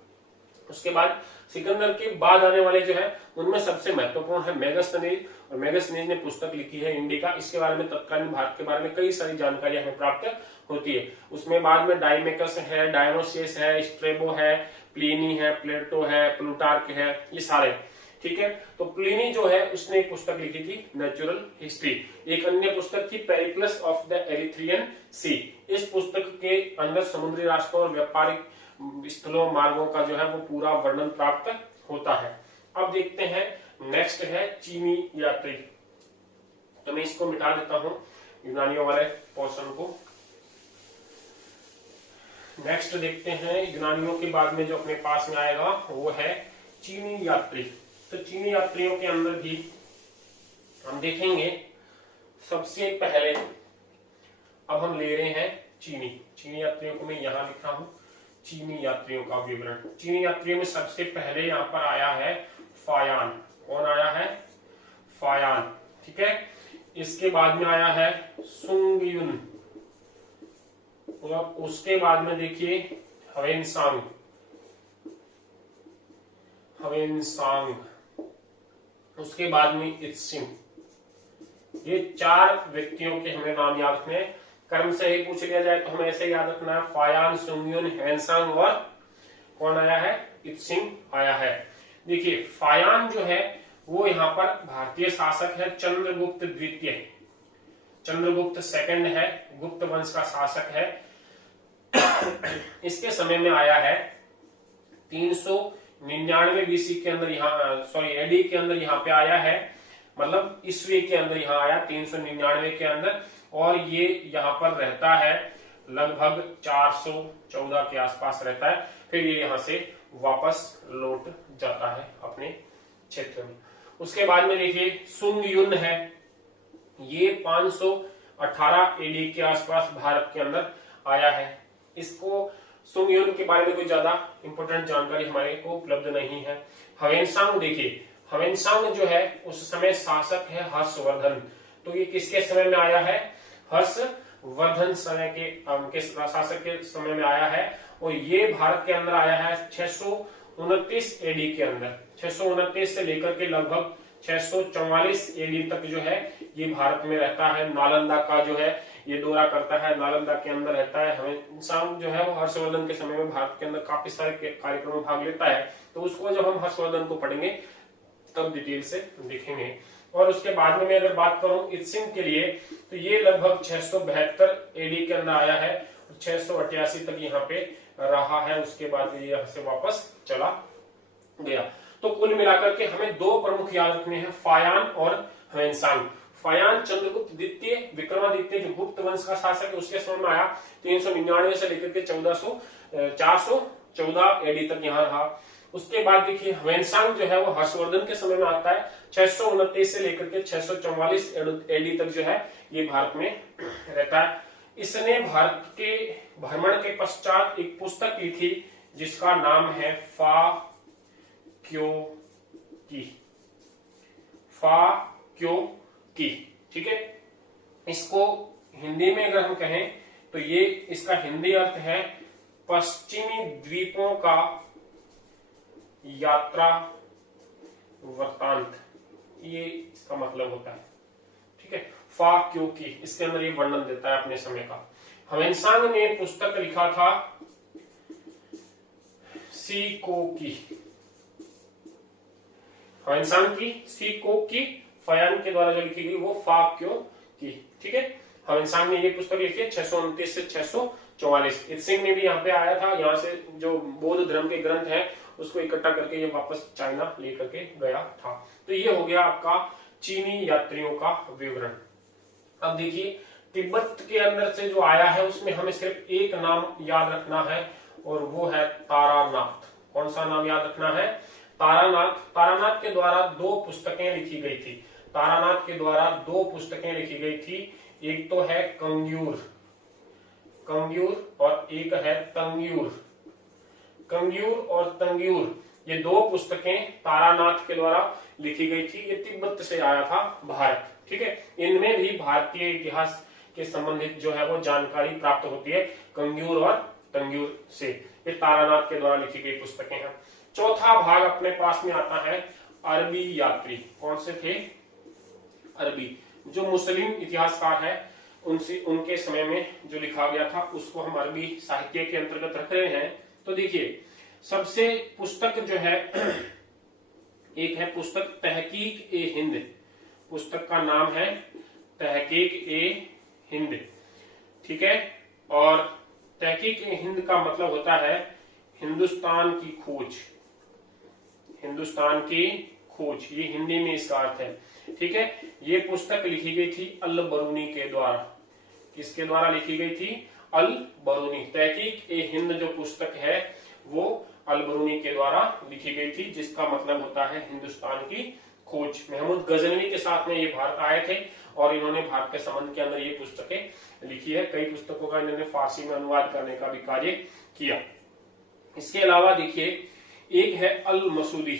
उसके बाद सिकंदर के बाद आने वाले जो है उनमें सबसे महत्वपूर्ण है मेगास्थनीज, और मेगास्थनीज ने पुस्तक लिखी है इंडिका। इसके बारे में तत्कालीन भारत के बारे में कई सारी जानकारी हमें प्राप्त होती है। उसमें बाद में डाइमेकस है, डायनोसियस है, स्ट्रेबो है, प्लिनी है, प्लेटो है, प्लूटार्क है, ये सारे, ठीक है। तो प्लिनी जो है उसने एक पुस्तक लिखी थी नेचुरल हिस्ट्री। एक अन्य पुस्तक थी Periplus of the Erythraean Sea. इस पुस्तक के अंदर समुद्री रास्तों और व्यापारिक स्थलों मार्गों का जो है वो पूरा वर्णन प्राप्त होता है। अब देखते हैं नेक्स्ट है चीनी यात्री। तो मैं इसको मिटा देता हूं यूनानियों वाले पोर्शन को। नेक्स्ट देखते हैं यूनानियों के बाद में जो अपने पास में आएगा वो है चीनी यात्री। तो चीनी यात्रियों के अंदर भी हम देखेंगे सबसे पहले अब हम ले रहे हैं चीनी यात्रियों को मैं यहां लिख रहा हूं चीनी यात्रियों का विवरण। चीनी यात्रियों में सबसे पहले यहाँ पर आया है फायान। कौन आया है? फायान, ठीक है। इसके बाद में आया है सुंगयुन, और उसके बाद में देखिए हवेनसांग, उसके बाद में इत्सिंग। ये 4 व्यक्तियों के हमें नाम याद रखने हैं। कर्म से ही पूछ लिया जाए तो हमें ऐसे याद रखना है फायान, सुंगयुन, हेनसांग और कौन आया है? इत्सिंग आया है। देखिए फायान जो है वो यहाँ पर भारतीय शासक है, चंद्रगुप्त द्वितीय, चंद्रगुप्त सेकंड है, गुप्त वंश का शासक है। इसके समय में आया है 399 बीसी के अंदर, यहाँ एडी के अंदर यहाँ पे आया है, मतलब ईस्वी के अंदर यहाँ आया 399 के अंदर, और ये यहाँ पर रहता है लगभग 414 के आसपास रहता है। फिर ये यहाँ से वापस लौट जाता है अपने क्षेत्र में। उसके बाद में देखिए सुंगयुन है, ये 518 एडी के आसपास भारत के अंदर आया है। इसको सुंगयुन के बारे में कोई ज्यादा इंपोर्टेंट जानकारी हमारे को उपलब्ध नहीं है। हवेनसांग देखिए, हवेनसांग जो है उस समय शासक है हर्षवर्धन। तो ये किसके समय में आया है? हर्षवर्धन समय के शासक के समय में आया है, और ये भारत के अंदर आया है 629 एडी के अंदर। 629 से लेकर के लगभग 644 एडी तक जो है ये भारत में रहता है। नालंदा का जो है ये दौरा करता है, नालंदा के अंदर रहता है। हवेनसांग जो है वो हर्षवर्धन के समय में भारत के अंदर काफी सारे कार्यक्रमों में भाग लेता है। तो उसको जब हम हर्षवर्धन को पढ़ेंगे तब डिटेल से देखेंगे। और उसके बाद में मैं अगर बात करूं इत्सिंग के लिए, तो ये लगभग 672 एडी के अंदर आया है, 688 तक यहाँ पे रहा है। उसके बाद ये यहाँ से वापस चला गया। तो कुल मिलाकर के हमें 2 प्रमुख याद रखने हैं, फायान और हवेनसांग। फायान चंद्रगुप्त द्वितीय विक्रमादित्य जो गुप्त वंश का शासक है उसके समय में आया, 399 से लेकर के 414 एडी तक यहाँ रहा। उसके बाद देखिए हवेनसांग जो है वो हर्षवर्धन के समय में आता है, 629 से लेकर के 644 एडी तक जो है ये भारत में रहता है। इसने भारत के भ्रमण के पश्चात एक पुस्तक लिखी जिसका नाम है फा क्यो की, ठीक है। इसको हिंदी में अगर हम कहें तो ये इसका हिंदी अर्थ है पश्चिमी द्वीपों का यात्रा वृत्तांत, ये इसका मतलब होता है, ठीक है। फा क्यों की, इसके अंदर ये वर्णन देता है अपने समय का। हवेनसांग ने पुस्तक लिखा था सी को की, हवेनसांग की सी को की, फायान के द्वारा जो लिखी गई वो फा क्यों की, ठीक है। हवेनसांग ने ये पुस्तक लिखी है 629 से 644। इत्सिंग ने भी यहाँ पे आया था, यहाँ से जो बौद्ध धर्म के ग्रंथ है उसको इकट्ठा करके ये वापस चाइना लेकर के गया था। तो ये हो गया आपका चीनी यात्रियों का विवरण। अब देखिए तिब्बत के अंदर से जो आया है उसमें हमें सिर्फ एक नाम याद रखना है, और वो है तारानाथ। कौन सा नाम याद रखना है? तारानाथ के द्वारा 2 पुस्तकें लिखी गई थी। तारानाथ के द्वारा 2 पुस्तकें लिखी गई थी। एक तो है कंग्यूर और एक है तंग्यूर। कंग्यूर और तंग्यूर ये 2 पुस्तकें तारानाथ के द्वारा लिखी गई थी। ये तिब्बत से आया था भारत। ठीक है, इनमें भी भारतीय इतिहास के संबंधित जो है वो जानकारी प्राप्त होती है कंग्यूर और तंग्यूर से। ये तारानाथ के द्वारा लिखी गई पुस्तकें हैं। चौथा भाग अपने पास में आता है अरबी यात्री। कौन से थे? अरबी। जो मुस्लिम इतिहासकार है उनके समय में जो लिखा गया था उसको हम अरबी साहित्य के अंतर्गत रख रहे हैं। तो देखिए, सबसे पुस्तक जो है एक है पुस्तक तहकीक ए हिंद। पुस्तक का नाम है तहकीक ए हिंद। ठीक है, और तहकीक ए हिंद का मतलब होता है हिंदुस्तान की खोज। हिंदुस्तान की खोज, ये हिंदी में इसका अर्थ है। ठीक है, ये पुस्तक लिखी गई थी अल बरूनी के द्वारा। किसके द्वारा लिखी गई थी? अल बरूनी। तहकीक ए हिंद जो पुस्तक है वो अल बरूनी के द्वारा लिखी गई थी, जिसका मतलब होता है हिंदुस्तान की खोज। महमूद गजनवी के साथ में ये भारत आए थे और इन्होंने भारत के संबंध के अंदर ये पुस्तकें लिखी है। कई पुस्तकों का इन्होंने फारसी में अनुवाद करने का भी कार्य किया। इसके अलावा देखिए, एक है अल मसूदी,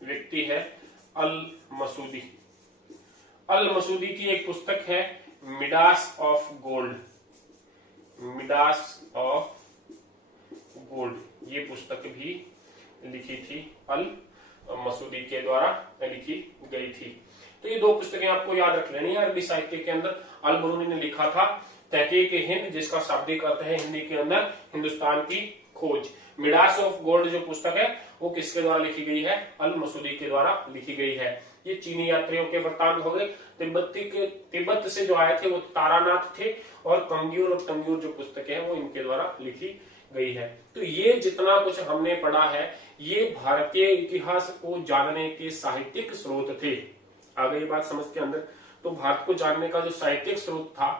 व्यक्ति है अल मसूदी। अल मसूदी की एक पुस्तक है Midas of gold. Midas of gold, ये पुस्तक भी लिखी थी अल मसूदी के द्वारा लिखी गई थी। तो ये 2 पुस्तकें आपको याद रख लेनी है अरबी साहित्य के अंदर। अल बरूनी ने लिखा था तहकीक हिंद, जिसका शाब्दिक अर्थ है हिंदी के अंदर हिंदुस्तान की खोज। मिडास ऑफ गोल्ड जो पुस्तक है वो किसके द्वारा लिखी गई है? अल मसूदी के द्वारा लिखी गई है। ये चीनी यात्रियों के वृत्तांत हो गए। तिब्बत से जो आए थे वो तारानाथ थे, और कंग्यूर और तंग्यूर जो पुस्तकें हैं वो इनके द्वारा लिखी गई है। तो ये जितना कुछ हमने पढ़ा है ये भारतीय इतिहास को जानने के साहित्यिक स्रोत थे। आ गई बात समझ के अंदर? तो भारत को जानने का जो साहित्यिक स्रोत था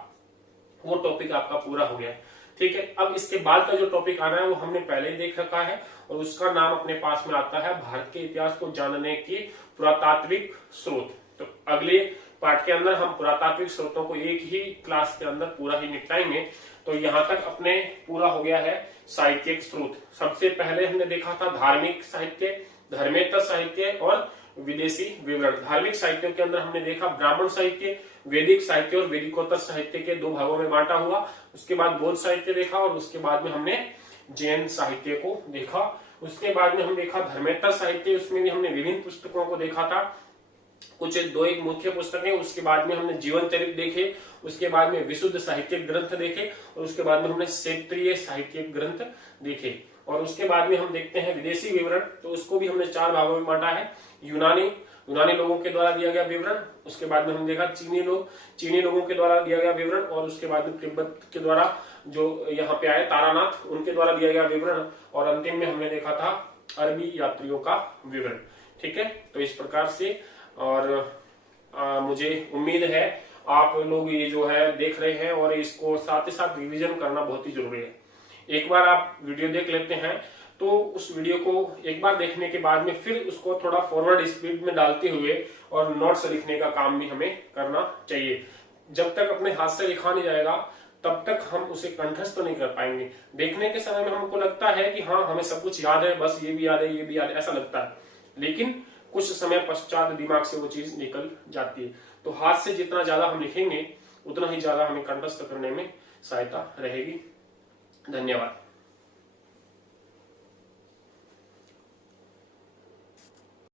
वो टॉपिक आपका पूरा हो गया। ठीक है, अब इसके बाद का जो टॉपिक आना है वो हमने पहले ही देख रखा है, और उसका नाम अपने पास में आता है भारत के इतिहास को जानने के पुरातात्विक स्रोत। तो अगले पार्ट के अंदर हम पुरातात्विक स्रोतों को एक ही क्लास के अंदर पूरा ही निपटाएंगे। तो यहाँ तक अपने पूरा हो गया है साहित्यिक स्रोत। सबसे पहले हमने देखा था धार्मिक साहित्य, धर्मेतर साहित्य और विदेशी विवरण। धार्मिक साहित्यों के अंदर हमने देखा ब्राह्मण साहित्य, वैदिक साहित्य और वैदिकोत्तर साहित्य के 2 भागों में बांटा हुआ। उसके बाद बौद्ध साहित्य देखा, और उसके बाद में हमने जैन साहित्य को देखा। उसके बाद में हम देखा धर्मेतर साहित्य, उसमें भी हमने विभिन्न पुस्तकों को देखा था। कुछ 2-1 मुख्य पुस्तकें, उसके बाद में हमने जीवन चरित्र देखे, उसके बाद में विशुद्ध साहित्यिक ग्रंथ देखे, और उसके बाद में हमने क्षेत्रीय साहित्यिक ग्रंथ देखे। और उसके बाद में हम देखते हैं विदेशी विवरण। तो उसको भी हमने 4 भागों में बांटा है। यूनानी लोगों के द्वारा दिया गया विवरण, उसके बाद में हम देखा चीनी लोगों के द्वारा दिया गया विवरण, और उसके बाद में तिब्बत के द्वारा जो यहाँ पे आए तारानाथ उनके द्वारा दिया गया विवरण, और अंतिम में हमने देखा था अरबी यात्रियों का विवरण। ठीक है, तो इस प्रकार से, और मुझे उम्मीद है आप लोग ये जो है देख रहे हैं, और इसको साथ ही साथ रिवीजन करना बहुत ही जरूरी है। एक बार आप वीडियो देख लेते हैं तो उस वीडियो को एक बार देखने के बाद में फिर उसको थोड़ा फॉरवर्ड स्पीड में डालते हुए और नोट्स लिखने का काम भी हमें करना चाहिए। जब तक अपने हाथ से लिखा नहीं जाएगा तब तक हम उसे कंठस्थ नहीं कर पाएंगे। देखने के समय में हमको लगता है कि हाँ हमें सब कुछ याद है, बस ये भी याद है, ये भी याद है, ऐसा लगता है, लेकिन कुछ समय पश्चात दिमाग से वो चीज निकल जाती है। तो हाथ से जितना ज्यादा हम लिखेंगे उतना ही ज्यादा हमें कंठस्थ करने में सहायता रहेगी। धन्यवाद।